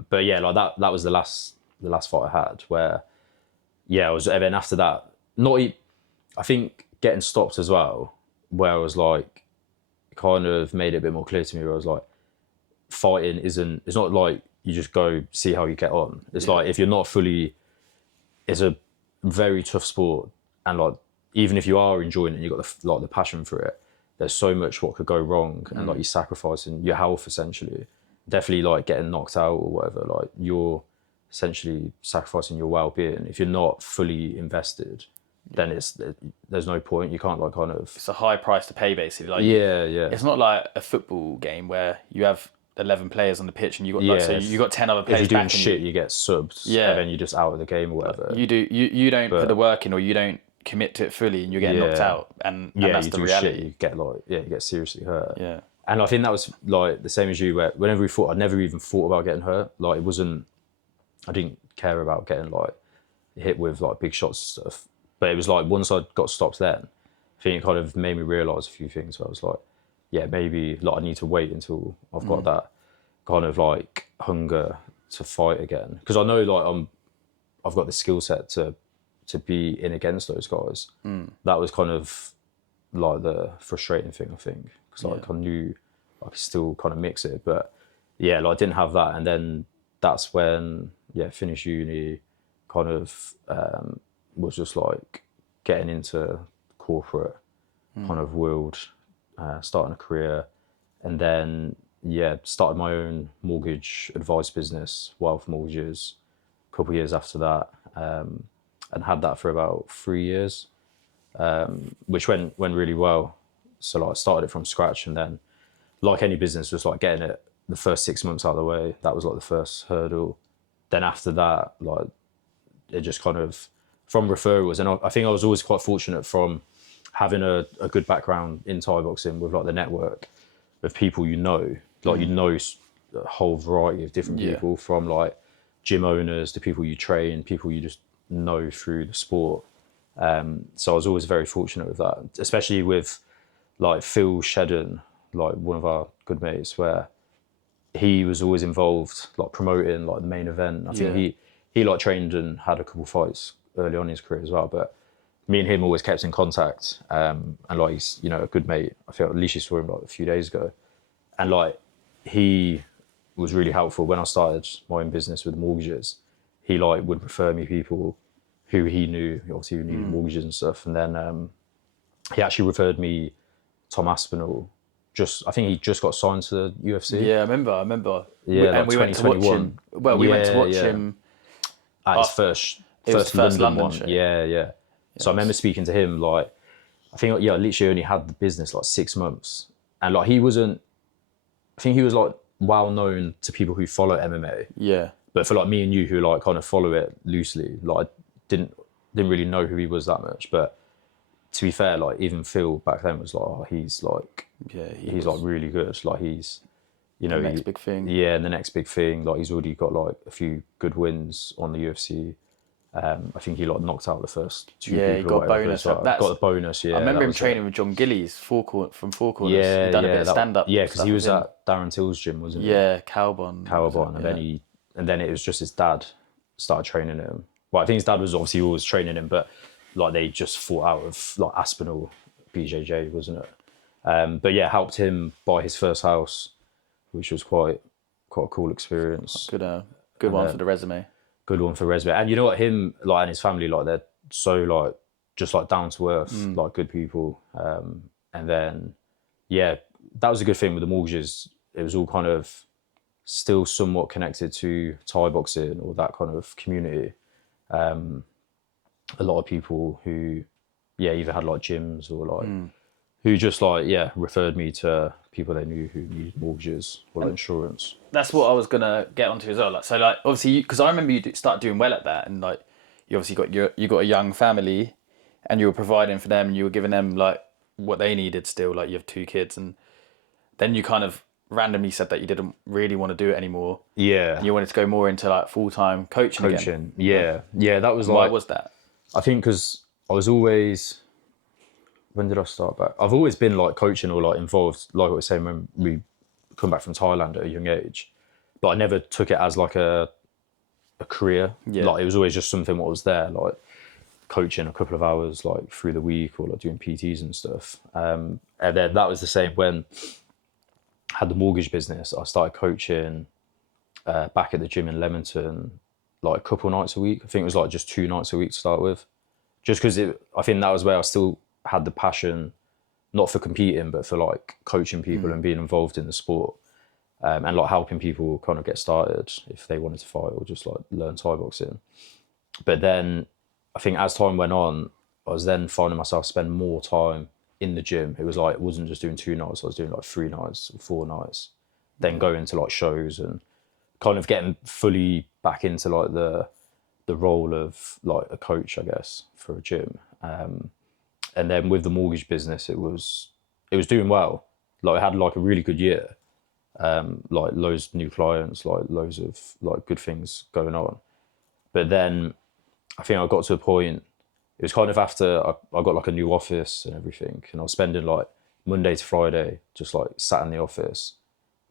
But like that was the last fight I had where I was, and then after that I think getting stopped as well, where I was like kind of made it a bit more clear to me where I was like fighting it's not like you just go see how you get on. It's like if you're not fully, it's a very tough sport, and like even if you are enjoying it and you've got the passion for it, there's so much what could go wrong, and like you're sacrificing your health essentially. Definitely like getting knocked out or whatever, like you're essentially sacrificing your well-being. If you're not fully invested, then there's no point. You can't like kind of. It's a high price to pay, basically. Like Yeah. It's not like a football game where you have 11 players on the pitch and you got you got 10 other If players. you're doing backing shit, you get subbed. Yeah. And then you're just out of the game or whatever. You don't put the work in, or you don't commit to it fully, and you're getting knocked out. And that's you the do reality. shit, you get you get seriously hurt. Yeah. And I think that was like the same as you, where whenever we fought, I never even thought about getting hurt. Like it wasn't, I didn't care about getting like hit with like big shots and stuff. But it was like once I got stopped then, I think it kind of made me realise a few things where I was like, yeah, maybe like I need to wait until I've got that kind of like hunger to fight again. Because I know like I've got the skill set to be in against those guys. That was kind of like the frustrating thing, I think. Because like I knew I could still kind of mix it. But yeah, like I didn't have that. And then that's when, finished uni, kind of was just like getting into corporate kind of world, starting a career, and then started my own mortgage advice business, Wealth Mortgages, a couple of years after that, and had that for about 3 years, which went really well. So like I started it from scratch, and then like any business, just like getting it the first 6 months out of the way, that was like the first hurdle. Then after that, like it just kind of from referrals, and I think I was always quite fortunate from having a good background in Thai boxing with like the network of people like a whole variety of different people, from like gym owners to people you train, people you just know through the sport. So I was always very fortunate with that, especially with like Phil Shedden, like one of our good mates, where he was always involved like promoting like the main event. I think he like trained and had a couple fights early on in his career as well, but me and him always kept in contact, and like he's a good mate. I feel at least you saw him like a few days ago, and like he was really helpful when I started my own business with mortgages. He like would refer me people who he knew, obviously who knew mortgages and stuff, and then he actually referred me Tom Aspinall. I think he just got signed to the UFC. Yeah, I remember. Yeah, and like we went to watch him. Well, we went to watch him at his first London one. show. Yeah. So I remember speaking to him, like, I think, I literally only had the business like 6 months. And like, I think he was like well known to people who follow MMA. Yeah. But for like me and you who like kind of follow it loosely, like I didn't really know who he was that much. But to be fair, like even Phil back then was like, oh, he's like, he's like really good. Like he's, the next big thing. Yeah, and the next big thing. Like he's already got like a few good wins on the UFC. I think he like knocked out the first two people. Yeah, he got a bonus. Well. Got the bonus. Yeah, I remember him training with John Gillies from Four Corners. Yeah, he done a bit of stand up. Yeah, because he was at Darren Till's gym, wasn't he? Yeah, Cowbon, and then it was just his dad started training him. Well, I think his dad was obviously always training him, but like they just fought out of like Aspinall, BJJ, wasn't it? But yeah, helped him buy his first house, which was quite a cool experience. Good one for the resume. Good one for resume. And you know what, him like and his family, like they're so like just like down to earth, like good people. And then that was a good thing with the mortgages. It was all kind of still somewhat connected to Thai boxing or that kind of community. A lot of people who either had like gyms or like who just like referred me to people they knew who needed mortgages or like insurance. That's what I was gonna get onto as well. Like, so like obviously because I remember you start doing well at that, and like you obviously got a young family, and you were providing for them, and you were giving them like what they needed still. Like you have 2 kids, and then you kind of randomly said that you didn't really want to do it anymore. Yeah, and you wanted to go more into like full-time coaching again. Yeah, that was like. Why was that? I think because I was always. When did I start back? I've always been like coaching or like involved, like I was saying, when we come back from Thailand at a young age, but I never took it as like a career. Yeah. Like it was always just something what was there, like coaching a couple of hours like through the week or like doing PTs and stuff. And then that was the same when I had the mortgage business. I started coaching back at the gym in Leamington, like a couple nights a week. I think it was like just 2 nights a week to start with, just because I think that was where I still had the passion, not for competing, but for like coaching people and being involved in the sport, and like helping people kind of get started if they wanted to fight or just like learn Thai boxing. But then I think as time went on, I was then finding myself spend more time in the gym. It was like, it wasn't just doing 2 nights, I was doing like 3 nights or 4 nights, then going to like shows and kind of getting fully back into like the role of like a coach, I guess, for a gym. And then with the mortgage business, it was doing well. Like I had like a really good year, like loads of new clients, like loads of like good things going on. But then I think I got to a point, it was kind of after I got like a new office and everything, and I was spending like Monday to Friday just like sat in the office.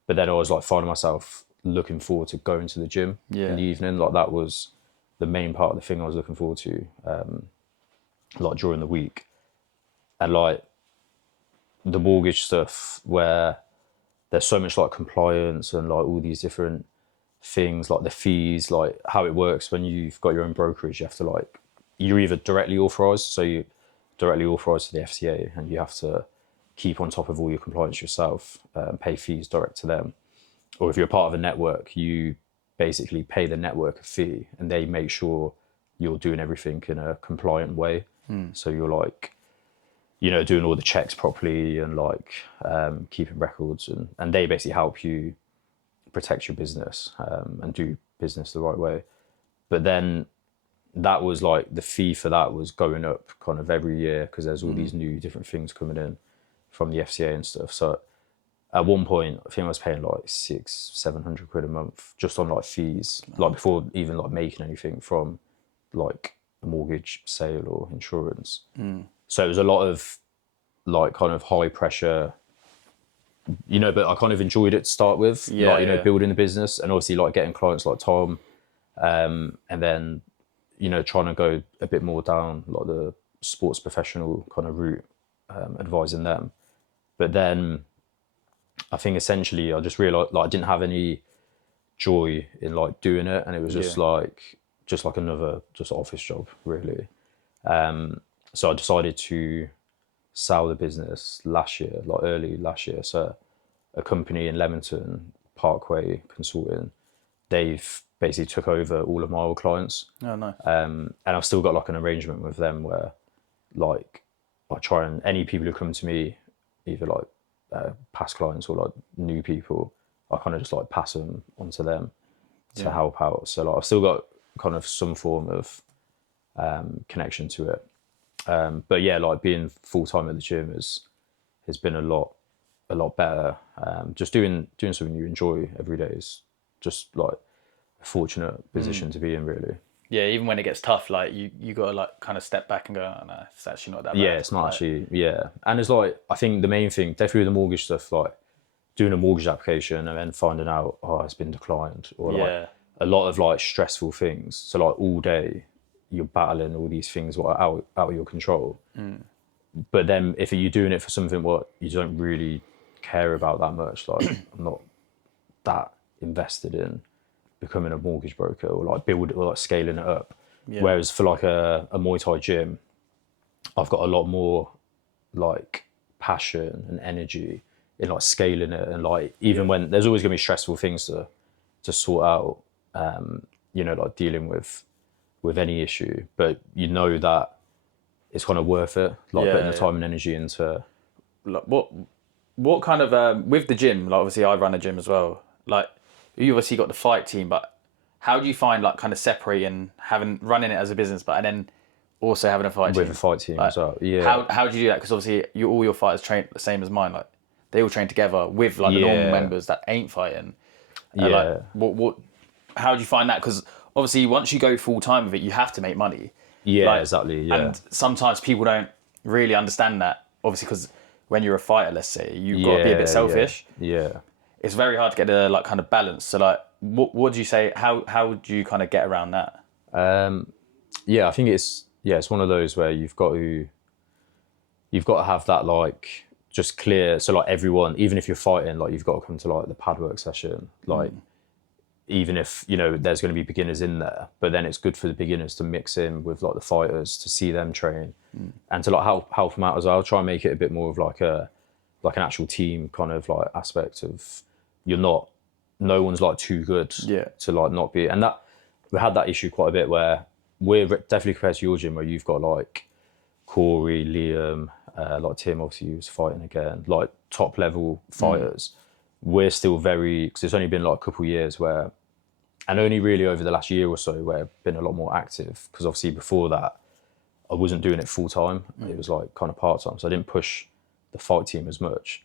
But then I was like finding myself looking forward to going to the gym in the evening. Like that was the main part of the thing I was looking forward to, like during the week. And like the mortgage stuff where there's so much like compliance and like all these different things, like the fees, like how it works when you've got your own brokerage. You have to like, you're either directly authorized, so you directly authorized to the FCA, and you have to keep on top of all your compliance yourself, pay fees direct to them. Or if you're a part of a network, you basically pay the network a fee and they make sure you're doing everything in a compliant way. So you're like, you know, doing all the checks properly and like keeping records, and they basically help you protect your business and do business the right way. But then that was like, the fee for that was going up kind of every year because there's all these new different things coming in from the FCA and stuff. So at one point, I think I was paying like 600-700 quid a month just on like fees, like before even like making anything from like a mortgage sale or insurance. So it was a lot of like kind of high pressure, you know, but I kind of enjoyed it to start with, like, you know, building the business and obviously like getting clients like Tom, and then, you know, trying to go a bit more down like the sports professional kind of route, advising them. But then I think essentially I just realized like I didn't have any joy in like doing it, and it was just like another just office job really. So I decided to sell the business last year, like early last year. So a company in Leamington, Parkway Consulting, they've basically took over all of my old clients. Oh, nice. And I've still got like an arrangement with them where like I try, and any people who come to me, either like past clients or like new people, I kind of just like pass them onto them to help out. So like I've still got kind of some form of connection to it. But yeah, like being full time at the gym has been a lot better. Just doing something you enjoy every day is just like a fortunate position to be in, really. Yeah, even when it gets tough, like you got to like kind of step back and go, oh no, it's actually not that bad. Yeah, it's not like, actually, yeah. And it's like, I think the main thing, definitely with the mortgage stuff, like doing a mortgage application and then finding out, oh, it's been declined, or like a lot of like stressful things. So like all day you're battling all these things that are out of your control. But then if you're doing it for something what you don't really care about that much, like I'm not that invested in becoming a mortgage broker or like build or like scaling it up. Whereas for like a Muay Thai gym, I've got a lot more like passion and energy in like scaling it, and like even when there's always gonna be stressful things to sort out, you know, like dealing with any issue, but you know that it's kind of worth it, like putting the time and energy into. Like, what kind of with the gym? Like obviously I run a gym as well. Like you obviously got the fight team, but how do you find like kind of separating running it as a business, but and then also having a fight team? With a fight team like, as well, yeah. How do you do that? Because obviously all your fighters train the same as mine. Like they all train together with like the normal members that ain't fighting. Like, what? How do you find that? Because obviously once you go full time with it, you have to make money. Yeah, like, exactly. Yeah. And sometimes people don't really understand that. Obviously, because when you're a fighter, let's say, you've got to be a bit selfish. Yeah. It's very hard to get a like kind of balance. So like, what do you say? How do you kind of get around that? Yeah, I think it's one of those where you've got to have that like just clear. So like everyone, even if you're fighting, like you've got to come to like the pad work session. Like even if, you know, there's going to be beginners in there, but then it's good for the beginners to mix in with like the fighters, to see them train and to like help them out as well. Try and make it a bit more of like an actual team kind of like aspect of, no one's like too good to like not be. And that, we had that issue quite a bit where we're definitely compared to your gym where you've got like Corey, Liam, like Tim obviously who's fighting again, like top level fighters. We're still very, because it's only been like a couple of years where, and only really over the last year or so where I've been a lot more active, because obviously before that I wasn't doing it full time. It was like kind of part time, so I didn't push the fight team as much.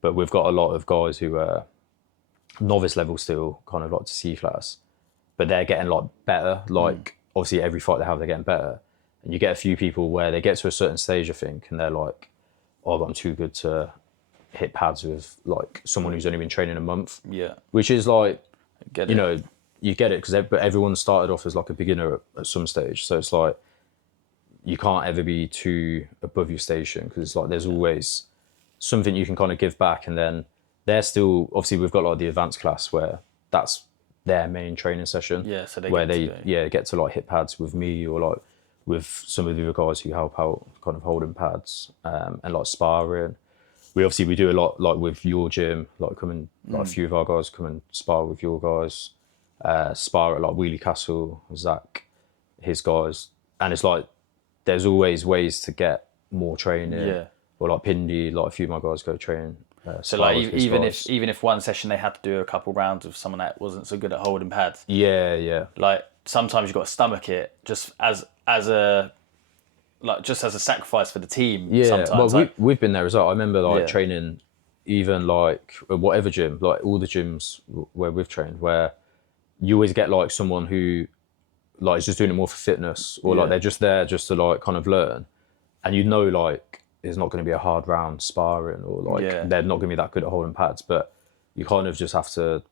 But we've got a lot of guys who are novice level still, kind of like to C class, but they're getting like better. Like obviously every fight they have, they're getting better. And you get a few people where they get to a certain stage, I think, and they're like, oh, but I'm too good to hit pads with like someone who's only been training a month. Yeah. Which is like, Get you it. know, you get it, but everyone started off as like a beginner at some stage. So it's like, you can't ever be too above your station, because it's like there's always something you can kind of give back. And then they're still, obviously we've got like the advanced class where that's their main training session. Yeah, so they where get they to go. get to like hit pads with me or like with some of the other guys who help out kind of holding pads, and like sparring. We do a lot like with your gym, like like a few of our guys come and spar with your guys, spar at like Wheelie Castle, Zach, his guys. And it's like, there's always ways to get more training. Yeah. Or like Pindy, like a few of my guys go train. So like even if one session they had to do a couple rounds with someone that wasn't so good at holding pads, yeah, like sometimes you've got to stomach it just as a sacrifice for the team. yeah. Sometimes, Well, like, we've been there as well. I remember like Yeah. training, even like whatever gym, like all the gyms where we've trained, where you always get like someone who like is just doing it more for fitness, or like Yeah. they're just there just to like kind of learn, and you know like it's not going to be a hard round sparring, or like Yeah. they're not going to be that good at holding pads, but you kind of just have to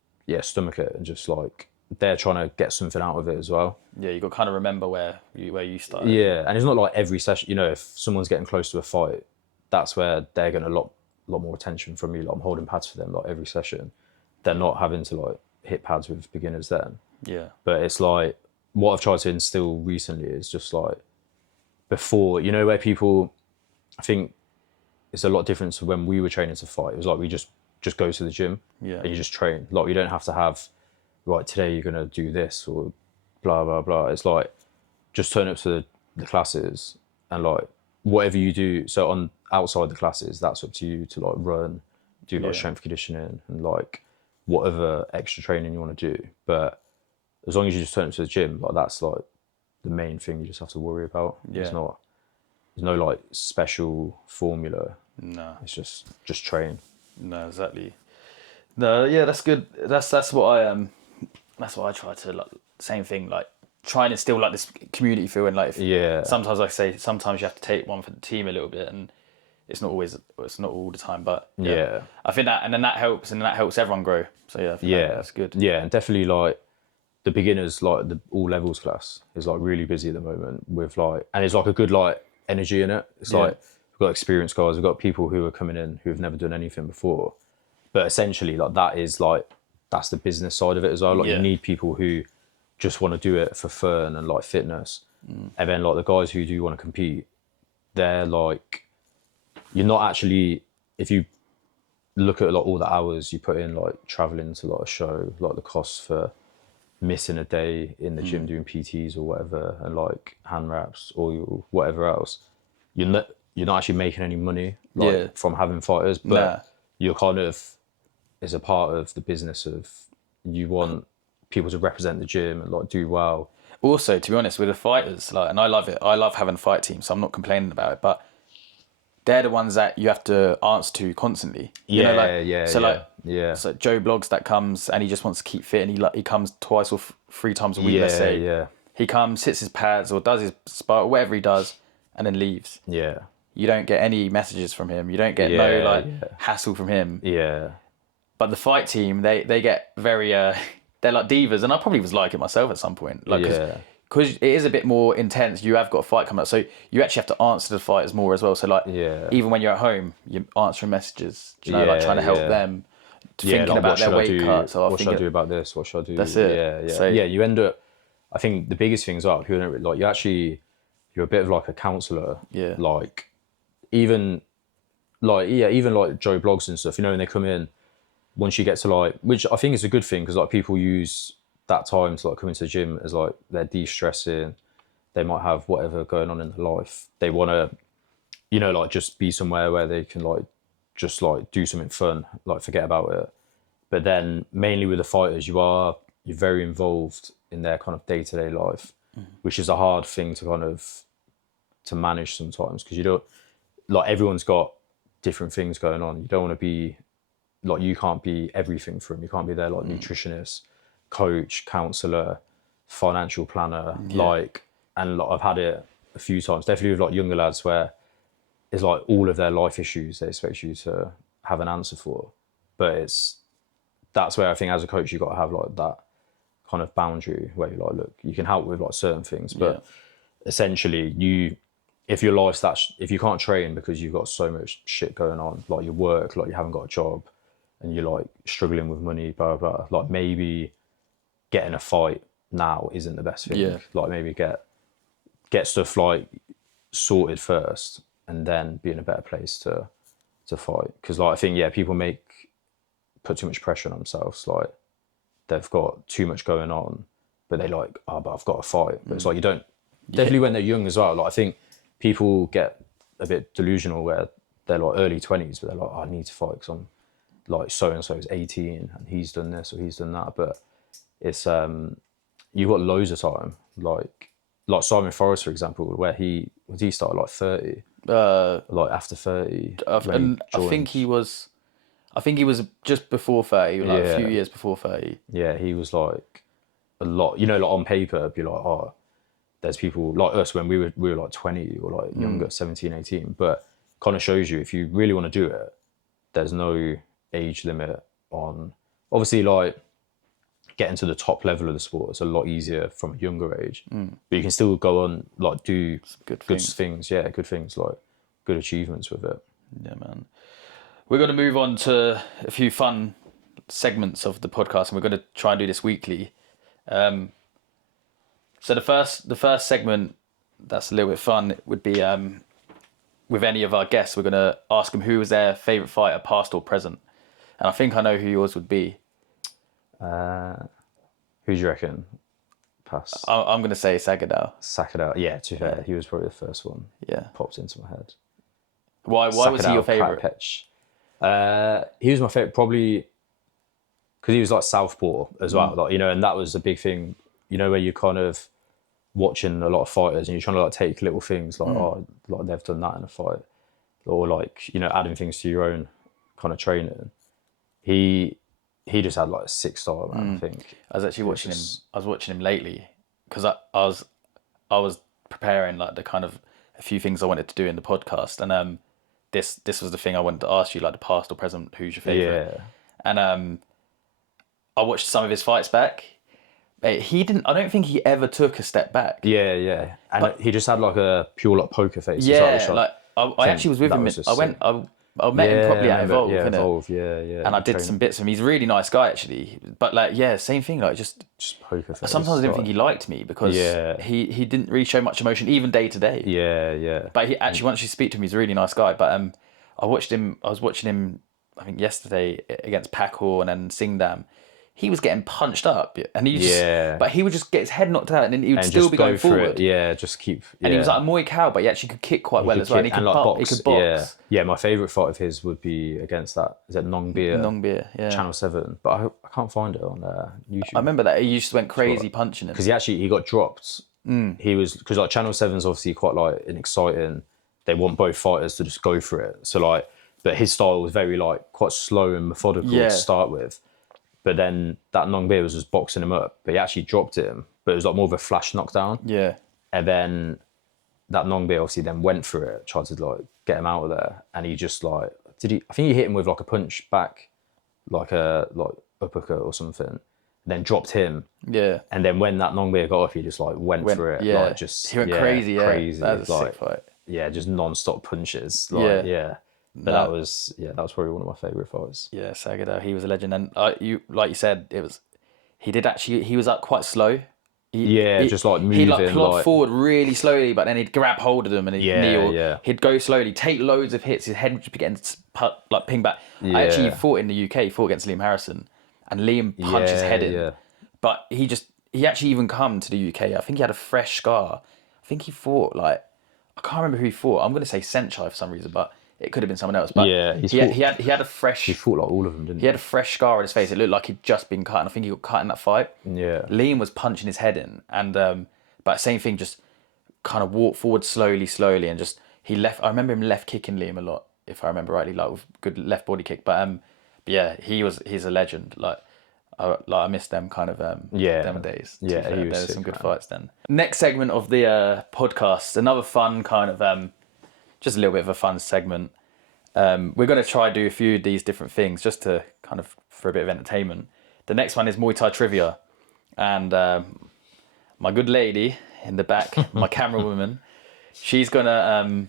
stomach it, and just like they're trying to get something out of it as well. yeah, you got to kind of remember where you started. Yeah, and it's not like every session, you know, if someone's getting close to a fight, that's where they're getting a lot more attention from me. Like I'm holding pads for them like every session. They're not having to like hit pads with beginners then. Yeah. But it's like, what I've tried to instill recently is just like, before, you know, where people, I think it's a lot different to when we were training to fight. It was like we just go to the gym and you just train. Like you don't have to have, right, today you're gonna do this or blah blah blah. It's like just turn up to the classes and like whatever you do. So on outside the classes, that's up to you to like run, do like strength conditioning and like whatever extra training you want to do. But as long as you just turn up to the gym, like that's like the main thing you just have to worry about. Yeah. There's no like special formula. No. It's just train. No, exactly. No, yeah, that's good. That's what I try to like. Same thing, like try and instill like this community feel, and like sometimes like I say, sometimes you have to take one for the team a little bit, and it's not all the time, but I think that, and then that helps everyone grow. So yeah, I think that's good. Yeah, and definitely like the beginners, like the all levels class is like really busy at the moment with like, and it's like a good like energy in it. It's like we've got experienced guys, we've got people who are coming in who've never done anything before, but essentially like that's the business side of it as well. Like you need people who just want to do it for fun and like fitness, and then like the guys who do want to compete, they're like, you're not actually, if you look at like all the hours you put in like traveling to like a show, like the costs for missing a day in the gym doing PTs or whatever, and like hand wraps or whatever else, you're not actually making any money like from having fighters, but you're kind of, is a part of the business of, you want people to represent the gym and like do well. Also, to be honest, with the fighters, like, and I love it. I love having a fight team, so I'm not complaining about it. But they're the ones that you have to answer to constantly. You know, like, So Joe Blogs that comes and he just wants to keep fit, and he comes twice or 3 times a week. Let's say he comes, hits his pads or does his spar, whatever he does, and then leaves. Yeah. You don't get any messages from him. You don't get hassle from him. Yeah. But the fight team, they get very, they're like divas, and I probably was like it myself at some point. Like, because it is a bit more intense. You have got a fight coming up, so you actually have to answer the fighters more as well. So like, even when you're at home, you're answering messages, like trying to help them, thinking about their weight cuts. Or what should I do about this? What should I do? That's it. Yeah. So, yeah, you end up, I think the biggest things are, people don't, like, you're a bit of like a counsellor. Yeah. Like, even like Joe Blogs and stuff, when they come in, once you get to like, which I think is a good thing, because like people use that time to like come into the gym as like they're de-stressing. They might have whatever going on in their life. They want to, like just be somewhere where they can like just like do something fun, like forget about it. But then mainly with the fighters, you're very involved in their kind of day-to-day life, which is a hard thing to manage sometimes, because you don't, like, everyone's got different things going on. You don't want to be like, you can't be everything for them. You can't be their like nutritionist, coach, counselor, financial planner, and like, I've had it a few times, definitely with like younger lads, where it's like all of their life issues they expect you to have an answer for. But that's where I think as a coach, you've got to have like that kind of boundary where you're like, look, you can help with like certain things, but essentially if your life's if you can't train because you've got so much shit going on, like your work, like you haven't got a job and you're like struggling with money, blah, blah, blah, like maybe getting a fight now isn't the best thing. Yeah. Like maybe get stuff like sorted first and then be in a better place to fight. Because like I think people put too much pressure on themselves. Like they've got too much going on, but they like, but I've got to fight. But it's like you don't. Definitely when they're young as well. Like I think people get a bit delusional where they're like early 20s, but they're like, I need to fight because I'm like so and so is 18 and he's done this or he's done that. But it's you've got loads of time. Like Simon Forrest, for example, where he started like 30. Like after 30. And I think he was just before 30, like a few years before 30. Yeah, he was like a lot, like on paper, it'd be like, there's people like us when we were like 20 or like younger, 17, 18. But kind of shows you, if you really want to do it, there's no age limit on, obviously, like getting to the top level of the sport is a lot easier from a younger age. But you can still go on, like do good things. Yeah, good things, like good achievements with it. Yeah, man. We're going to move on to a few fun segments of the podcast, and we're going to try and do this weekly. So the first segment that's a little bit fun would be with any of our guests. We're going to ask them who was their favourite fighter, past or present. And I think I know who yours would be. Who do you reckon? Pass. I'm going to say Sakadal. Yeah, to be fair, he was probably the first one. Yeah. Popped into my head. Why was he your favourite? He was my favourite probably because he was like southpaw as well. Like, and that was a big thing, where you're kind of watching a lot of fighters and you're trying to like take little things like, like they've done that in a fight, or like, adding things to your own kind of training. He just had like a sick style, man. I think I was actually watching him. I was watching him lately because I was preparing like the kind of a few things I wanted to do in the podcast, and this was the thing I wanted to ask you, like the past or present. Who's your favorite? Yeah. And I watched some of his fights back. He didn't. I don't think he ever took a step back. Yeah. And he just had like a pure like poker face. Yeah, like I actually was with him. I met him properly at Evolve. Yeah, innit? Evolve. Yeah. And I did some bits of him. He's a really nice guy actually. But like, same thing. Like just poker face. Sometimes I didn't think he liked me because he didn't really show much emotion, even day to day. Yeah. But he actually, once you speak to him, he's a really nice guy. But I was watching him, I think yesterday against Paco and then Singdam. He was getting punched up, and but he would just get his head knocked out, and then he would still be going forward. Yeah, just keep. And he was like a Muay Cow, but he actually could kick quite well as well. And he could box. He could box. Yeah. My favourite fight of his would be against that. Is it Nong Beer? Yeah. Channel 7, but I can't find it on YouTube. I remember that he just went crazy punching him because he got dropped. He was because like Channel 7's obviously quite like an exciting. They want both fighters to just go for it. So like, but his style was very like quite slow and methodical to start with. But then that Nong Beer was just boxing him up, but he actually dropped him. But it was like more of a flash knockdown. Yeah. And then that Nong Beer obviously then went for it, tried to like get him out of there, and he just like I think he hit him with like a punch back, like a uppercut or something, and then dropped him. Yeah. And then when that Nong Beer got up, he just like went for it. Yeah. Like just he went crazy. Yeah. Crazy. That was a like, sick fight. Yeah, just non-stop punches. Like, yeah. But that was probably one of my favourite fights. Yeah, Sagado, he was a legend, and like you said, he was up quite slow. Just like moving, He'd like plod forward really slowly, but then he'd grab hold of them and he'd kneel. He'd go slowly, take loads of hits. His head would just be getting like ping back. Yeah. I actually fought in the UK. He fought against Liam Harrison, and Liam punched his head in. Yeah. But he actually even come to the UK. I think he had a fresh scar. I think he fought I can't remember who he fought. I'm going to say Senchai for some reason, but it could have been someone else. But he had a fresh. He fought like all of them, didn't he? He had a fresh scar on his face. It looked like he'd just been cut, and I think he got cut in that fight. Yeah. Liam was punching his head in, and but same thing, just kind of walked forward slowly, and just he left. I remember him left kicking Liam a lot, if I remember rightly, like with good left body kick. But yeah, he's a legend. I miss them kind of them days. Yeah, there was some good fights then. Next segment of the podcast, another fun kind of just a little bit of a fun segment. We're going to try do a few of these different things just to kind of for a bit of entertainment. The next one is Muay Thai trivia, and my good lady in the back, my camera woman, she's gonna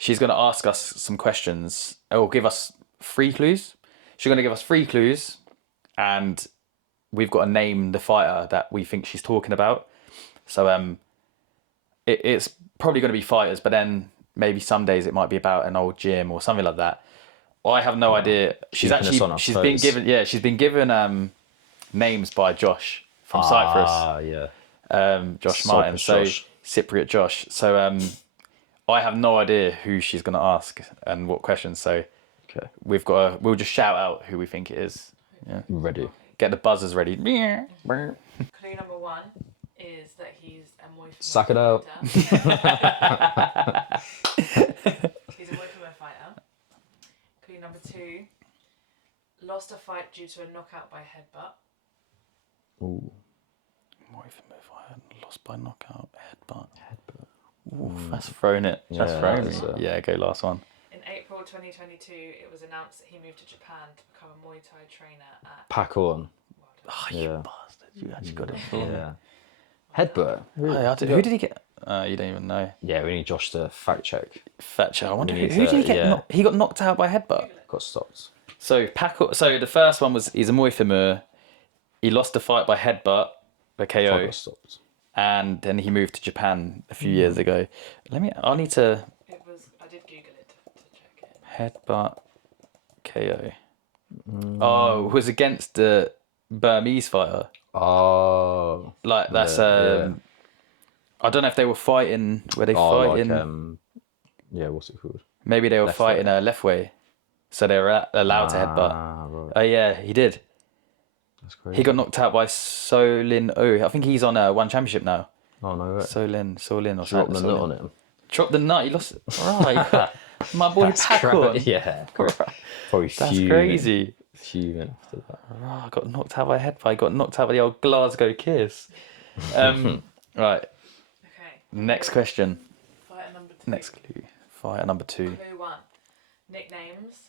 ask us some questions or give us 3 clues. She's gonna give us 3 clues, and we've got to name the fighter that we think she's talking about. So it's probably going to be fighters, but then maybe some days it might be about an old gym or something like that. I have no idea. She's been given names by Josh from Cyprus. Josh Martin. Josh. Cypriot Josh. So I have no idea who she's going to ask and what questions. So we'll just shout out who we think it is. Yeah. Ready. Get the buzzers ready. Clue number 1 is that he's a Muay Thai Suck it out. He's a Muay Thai fighter. Clue number 2, lost a fight due to a knockout by headbutt. Ooh. Muay Thai fighter lost by knockout, headbutt. Oof, that's thrown it. That's thrown me. Yeah, go last one. In April 2022, it was announced that he moved to Japan to become a Muay Thai trainer at... Pack on. Oh, you bastard. You actually got it for me. Headbutt. Who did he get? You don't even know. Yeah, we need Josh to fact check. I wonder who did he get? He got knocked out by headbutt. Got stopped. So the first one was he's a Muay Thai. He lost a fight by headbutt, by KO, Got stopped. and then he moved to Japan a few years ago. I need to. I did Google it to check it. Headbutt, KO. Oh, it was against the Burmese fighter. Oh. Like that's I don't know if they were fighting. Were they fighting? What's it called? Maybe they were Left fighting way. a left way, so they were allowed to headbutt. Right. Oh yeah, he did. That's crazy. He got knocked out by Solin Oh. I think he's on One Championship now. Oh no way. Solin or Drop the something. nut on him. Drop the nut. He lost it. Right. My boy Pac-On. Yeah. Probably That's crazy. Fuming after that. Oh, I got knocked out by headbutt. I got knocked out by the old Glasgow Kiss. Right. Okay. Next question. Fighter number 2. Next clue. Fighter number 2. Clue 1. Nicknames: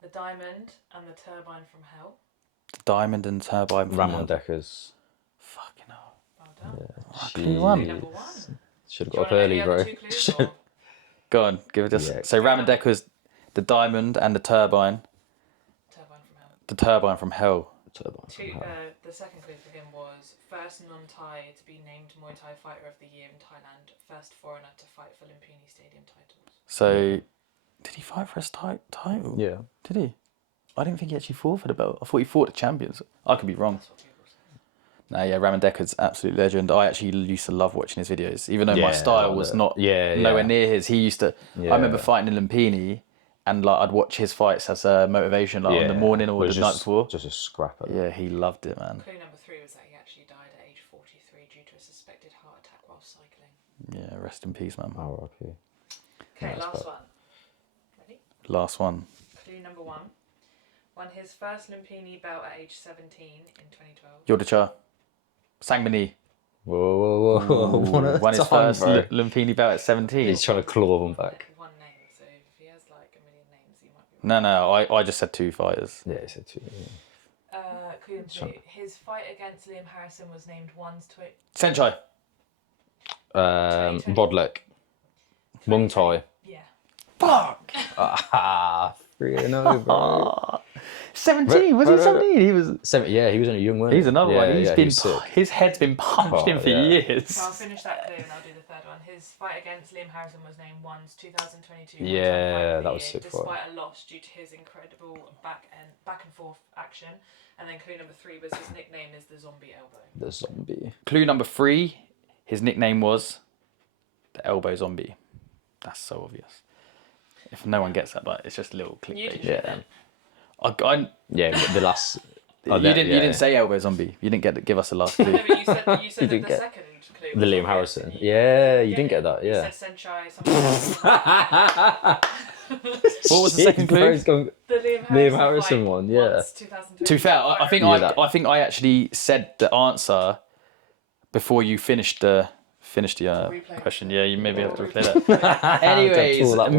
the Diamond and the Turbine from Hell. Diamond and Turbine. Ramon Deckers. Fucking hell. Well done. Clue 1. Number 1. Should have Do you got want up any early, bro. other 2 clues, or? Go on, give it us. Yeah. So Ramon Decker's the Diamond and the Turbine. Turbine from Hell. The Turbine from Hell. The second clue for him was first non-Thai to be named Muay Thai Fighter of the Year in Thailand, first foreigner to fight for Lumpini Stadium titles. So, did he fight for his title? Yeah. Did he? I didn't think he actually fought for the belt. I thought he fought the champions. I could be wrong. That's what people say. No, yeah, Ramon Decker's absolute legend. I actually used to love watching his videos, even though my style was not nowhere near his. He used to. I remember fighting in Lumpini, and like I'd watch his fights as a motivation, like on the morning or the night before. Just a scrapper. Yeah, he loved it, man. Clue number 3 was that he actually died at age 43 due to a suspected heart attack while cycling. Yeah, rest in peace, man. R.I.P. Okay, last one. Ready? Last one. Clue number 1. Won his first Lumpini belt at age 17 in 2012. Yordacha. Sangmani. Whoa. Won his first Lumpini belt at 17. He's trying to claw them back. One name, so if he has like a million names, he might be wrong. No, I just said 2 fighters. Yeah, he said 2. Yeah. Clue number 2. His fight against Liam Harrison was named one's Senchai. Bodlek. Muay Thai. Yeah. Fuck. 3-0, bro. 17, was he Bro. 17? He was. Yeah, he was only young, wasn't he? He's another one. He's been. he's sick. His head's been punched in for years. So I'll finish that clue and I'll do the third one. His fight against Liam Harrison was named one's 2022 Yeah, that was year, sick despite fight. a loss due to his incredible back and forth action. And then clue number 3 was his nickname is the Zombie Elbow. The zombie. Clue number 3, his nickname was the Elbow Zombie. That's so obvious. If no one gets that, but it's just a little clickbait. Yeah. Yeah, the last. you didn't say Elbow Zombie. You didn't give us the last clue. No, but you said didn't the get- second clue. The was Liam obvious, Harrison. and you- Yeah, you didn't get that. You Yeah. said Senchai, something. What was the second clue? The Liam Harrison fight one, yeah. was 2022 To be fair, I think Yeah, I think I actually said the answer before you finished the Replay. question. Yeah, you maybe have to replay that. Anyways, Pull that one up,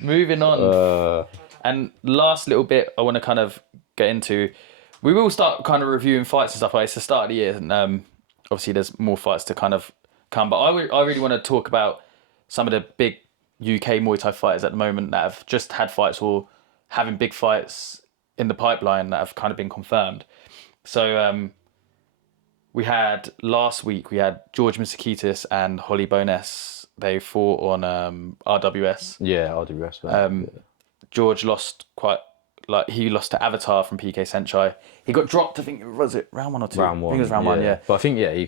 moving on. And last little bit I want to kind of get into. We will start kind of reviewing fights and stuff. Like it's the start of the year, and obviously there's more fights to kind of come. But I really want to talk about some of the big UK Muay Thai fighters at the moment that have just had fights or having big fights in the pipeline that have kind of been confirmed. So we had last week, we had George Misakitis and Holly Bowness. They fought on RWS. Yeah, RWS. George lost he lost to Avatar from PK Senchai. He got dropped, I think, was it round 1 or 2? Round 1. I think it was round 1, yeah. But I think, he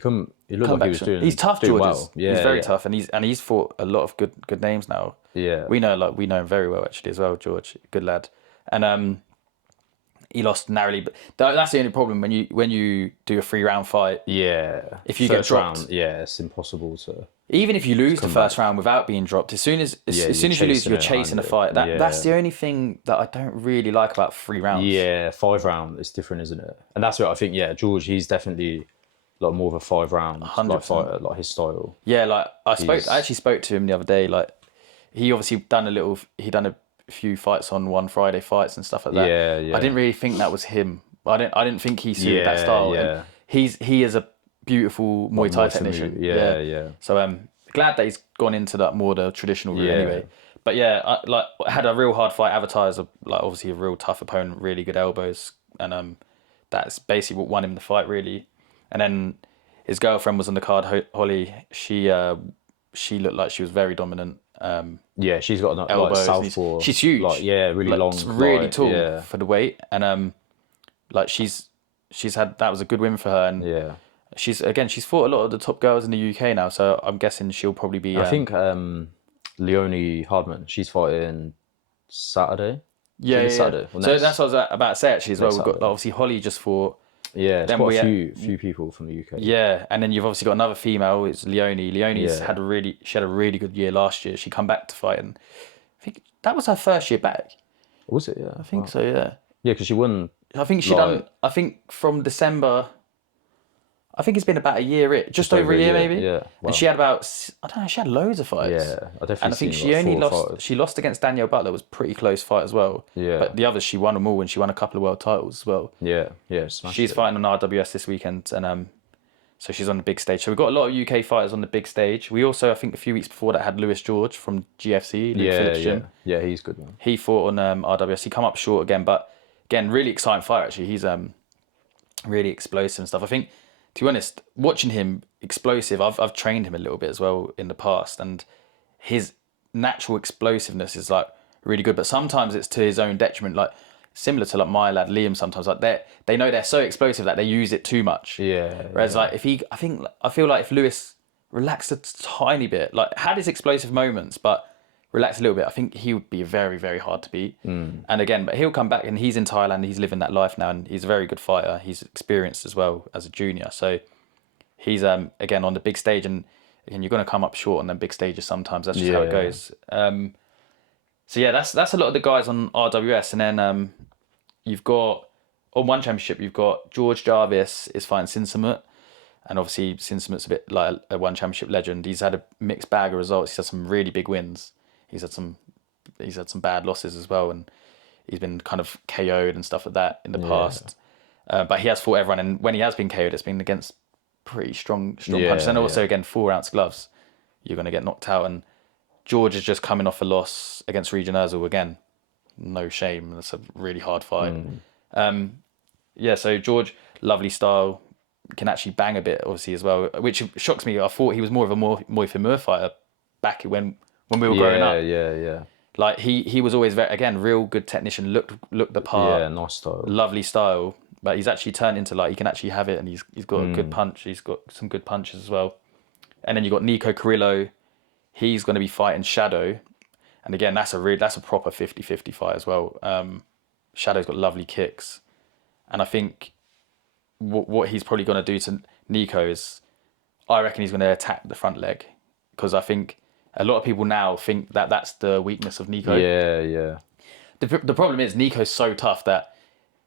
looked like he was doing He's tough, doing George. well. Yeah, he's very tough, and he's fought a lot of good names now. Yeah. We know him very well actually as well, George. Good lad. And he lost narrowly, but that's the only problem when you do a 3-round fight. Yeah. If you get First dropped, round, it's impossible to. even if you lose the first round without being dropped, as soon as you lose, you're chasing a fight. That's the only thing that I don't really like about 3 rounds. Yeah, 5 round is different, isn't it? And that's what I think. Yeah, George, he's definitely like more of a 5 round 100%. fighter, like his style. Yeah, like I actually spoke to him the other day. Like he obviously done a few fights on One Friday fights and stuff like that. Yeah. I didn't really think that was him. I didn't think he suited that style. Yeah. And he is a beautiful Muay Thai technician. Yeah. So glad that he's gone into that more the traditional route Yeah. anyway. But yeah, I had a real hard fight. Avatar is obviously a real tough opponent, really good elbows, and that's basically what won him the fight really. And then his girlfriend was on the card, Holly. She looked like she was very dominant. Yeah, she's got an Elbows. southpaw. She's huge. Really long. Really tall for the weight, and she's had that was a good win for her, and she's fought a lot of the top girls in the UK now, so I'm guessing she'll probably be. I think Leonie Hardman, she's fighting Saturday. Saturday. So that's what I was about to say actually as well. We've got Saturday. obviously Holly just fought. Yeah, it's Then quite we a had- few people from the UK. Yeah, and then you've obviously got another female. It's Leonie. Leonie's had a really good year last year. She come back to fight, and I think that was her first year back. Was it? Yeah, I think so. Yeah. Yeah, because she won. I think she done. I think from December. I think it's been about a year, just over a year maybe. Yeah, wow. And she had I don't know. She had loads of fights. Yeah, I definitely. And I think seen, she like, only 4 or lost. 5. She lost against Danielle Butler. It was a pretty close fight as well. Yeah. But the others, she won them all, and she won a couple of world titles as well. Yeah, smashed She's it. fighting on RWS this weekend, and so she's on the big stage. So we've got a lot of UK fighters on the big stage. We also, I think, a few weeks before that had Lewis George from GFC, Luke Phillips Gym. Yeah, he's good, man. He fought on RWS. He come up short again, but again, really exciting fight actually. He's really explosive and stuff. I think, to be honest, watching him explosive, I've trained him a little bit as well in the past, and his natural explosiveness is like really good. But sometimes it's to his own detriment, like similar to like my lad Liam. Sometimes like they know they're so explosive that they use it too much. Yeah. Whereas like I feel like if Lewis relaxed a tiny bit, like had his explosive moments, but relax a little bit, I think he would be very, very hard to beat. And again, but he'll come back, and he's in Thailand, he's living that life now, and he's a very good fighter. He's experienced as well as a junior. So he's, again, on the big stage, and again, you're going to come up short on them big stages sometimes. That's just how it goes. So yeah, that's a lot of the guys on RWS. And then you've got, on one championship, you've got George Jarvis is fighting Sinsamut. And obviously, Sinsamut's a bit like a one championship legend. He's had a mixed bag of results. He's had some really big wins. He's had some bad losses as well, and he's been kind of KO'd and stuff like that in the past. But he has fought everyone, and when he has been KO'd, it's been against pretty strong punches. And also, again, 4-ounce gloves. You're going to get knocked out. And George is just coming off a loss against Region Erzul again. No shame. That's a really hard fight. Yeah, so George, lovely style, can actually bang a bit, obviously, as well, which shocks me. I thought he was more of a Muay Thai fighter back when we were growing up. Yeah. Like he was always very, again, real good technician, looked the part. Yeah, nice style. Lovely style. But he's actually turned into, like, he can actually have it, and he's got a good punch. He's got some good punches as well. And then you got Nico Carrillo. He's going to be fighting Shadow. And again, that's a proper 50-50 fight as well. Shadow's got lovely kicks. And I think what he's probably going to do to Nico is, I reckon he's going to attack the front leg. Because I think a lot of people now think that that's the weakness of Nico. Yeah. The problem is Nico's so tough that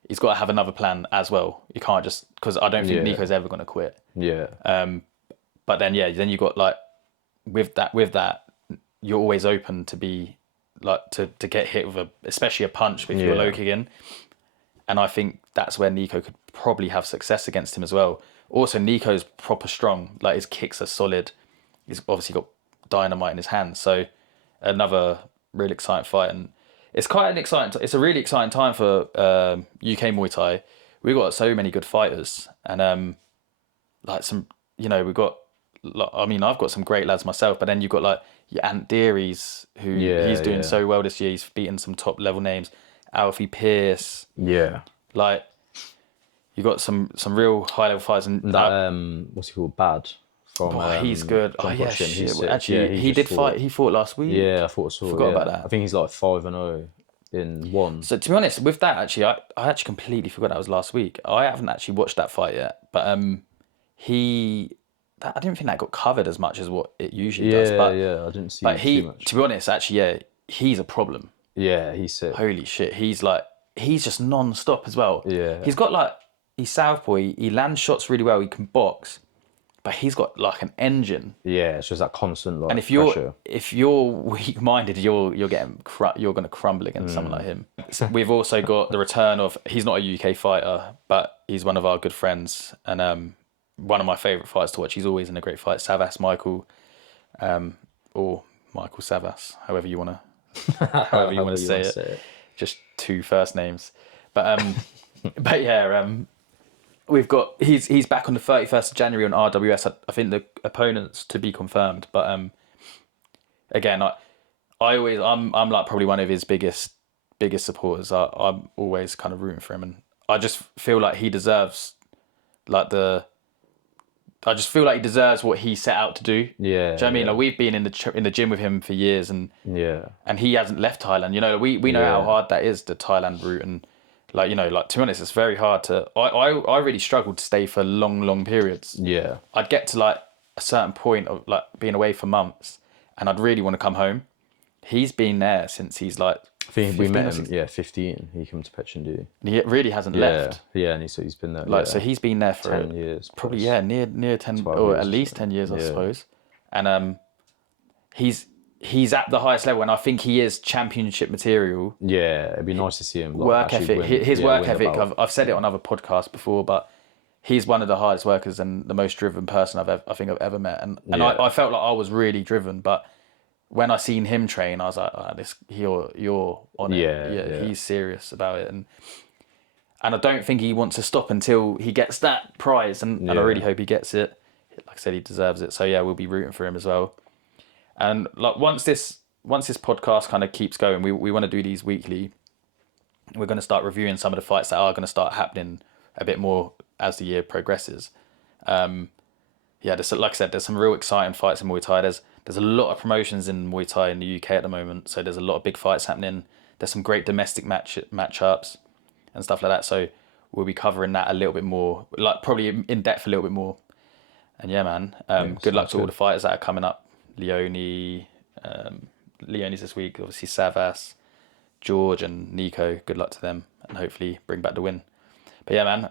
he's got to have another plan as well. You can't just, because I don't think Nico's ever going to quit. Yeah. But then then you got, like, with that, you're always open to be, like, to get hit with especially a punch if you're low kicking. And I think that's where Nico could probably have success against him as well. Also, Nico's proper strong. Like, his kicks are solid. He's obviously got dynamite in his hands. So another really exciting fight. And it's quite an exciting, it's a really exciting time for UK Muay Thai. We've got so many good fighters. And like some, we've got, I mean, I've got some great lads myself, but then you've got, like, your Ant Deary's, who he's doing so well this year. He's beaten some top level names. Alfie Pierce. Yeah. Like, you got some real high level fighters. And that, what's he called? Bad. From, he's good. John Yeah, Hodgkin. shit. Actually, he did fight. He fought last week. Yeah, I thought so. Forgot about that. I think he's like 5-0 in one. So to be honest, with that, actually, I actually completely forgot that was last week. I haven't actually watched that fight yet, but I didn't think that got covered as much as what it usually does. But I didn't see too much. To be honest, actually, he's a problem. Yeah, he's sick. Holy shit, he's just non-stop as well. Yeah. He's got, he's southpaw, he lands shots really well, he can box, but he's got, like, an engine. Yeah, it's just that constant, like, And pressure. if you're weak-minded, you're going to crumble against someone like him. We've also got the return of, he's not a UK fighter, but he's one of our good friends, and one of my favourite fights to watch. He's always in a great fight. Savas Michael, or Michael Savas, however you want to say it. Just two first names, but but yeah, we've got he's back on the 31st of January on RWS. I think the opponent's to be confirmed, but again, I'm like probably one of his biggest supporters. I'm always kind of rooting for him, and I just feel like he deserves I just feel like he deserves what he set out to do. Yeah. Do you know what I mean? Like, we've been in the gym with him for years, and he hasn't left Thailand. We know how hard that is, the Thailand route, and to be honest, it's very hard to. I really struggled to stay for long periods. Yeah. I'd get to, like, a certain point of, like, being away for months, and I'd really want to come home. He's been there since he's, like, I think we met him, 16. 15. He came to Petchendu. He really hasn't left. Yeah, and he's been there. So he's been there for 10 years. Probably, near 10, or years at or least so. 10 years, I suppose. And he's at the highest level, and I think he is championship material. Yeah, it'd be nice to see him. Work ethic, his work ethic. I've said it on other podcasts before, but he's one of the hardest workers and the most driven person I think I've ever met. And I felt like I was really driven, but when I seen him train, I was like, you're on it. Yeah, he's serious about it, and I don't think he wants to stop until he gets that prize, and I really hope he gets it. Like I said, he deserves it. So yeah, we'll be rooting for him as well. And, like, once this podcast kind of keeps going, we want to do these weekly. We're going to start reviewing some of the fights that are going to start happening a bit more as the year progresses. Like I said, there's some real exciting fights in Muay Thai. There's a lot of promotions in Muay Thai in the UK at the moment, so there's a lot of big fights happening. There's some great domestic matchups and stuff like that. So we'll be covering that a little bit more, like, probably in depth a little bit more. And yeah, man, good luck to all the fighters that are coming up. Leonie's this week, obviously Savas, George and Nico. Good luck to them, and hopefully bring back the win. But yeah, man,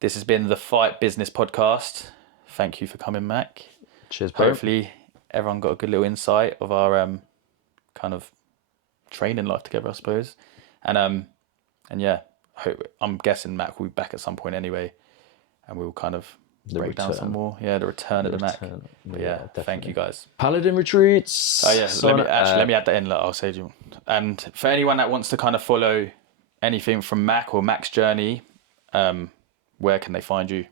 this has been the Fight Business Podcast. Thank you for coming, Mac. Cheers, bro. Hopefully everyone got a good little insight of our kind of training life together, I suppose. And yeah, I'm guessing Mac will be back at some point anyway, and we'll kind of break down some more. Yeah, the return of the Mac. But yeah, thank you guys. Paladin Retreats. Oh yeah, let me add that in. Like, I'll say to you. And for anyone that wants to kind of follow anything from Mac or Mac's journey, where can they find you?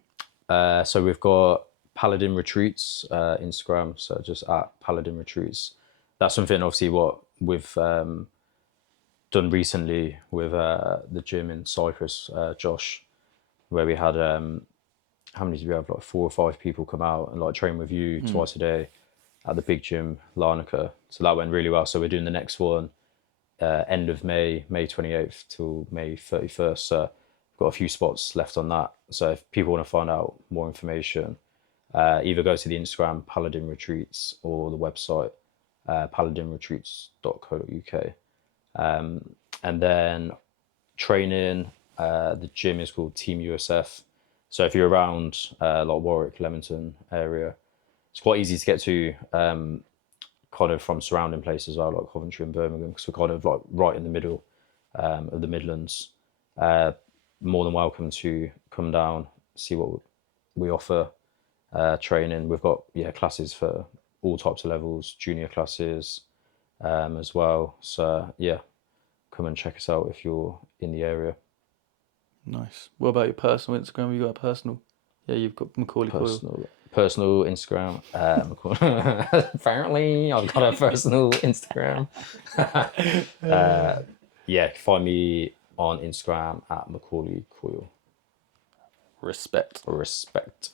So we've got Paladin Retreats Instagram. So just at Paladin Retreats. That's something obviously what we've done recently with the gym in Cyprus, Josh, where we had how many did we have? Like 4 or 5 people come out and like train with you twice a day at the big gym, Larnaca. So that went really well. So we're doing the next one end of May 28th till May 31st. So we've got a few spots left on that. So if people want to find out more information, either go to the Instagram Paladin Retreats or the website paladinretreats.co.uk. And then training, the gym is called Team USF. So if you're around like Warwick, Leamington area, it's quite easy to get to kind of from surrounding places as well, like Coventry and Birmingham, because we're kind of like right in the middle of the Midlands. More than welcome to come down, see what we offer, training. We've got classes for all types of levels, junior classes as well. So yeah, come and check us out if you're in the area. Nice. What about your personal Instagram? You got a personal? Yeah, you've got Macauley Coyle. Personal Instagram. Apparently, I've got a personal Instagram. Find me on Instagram at Macauley Coyle. Respect. Respect.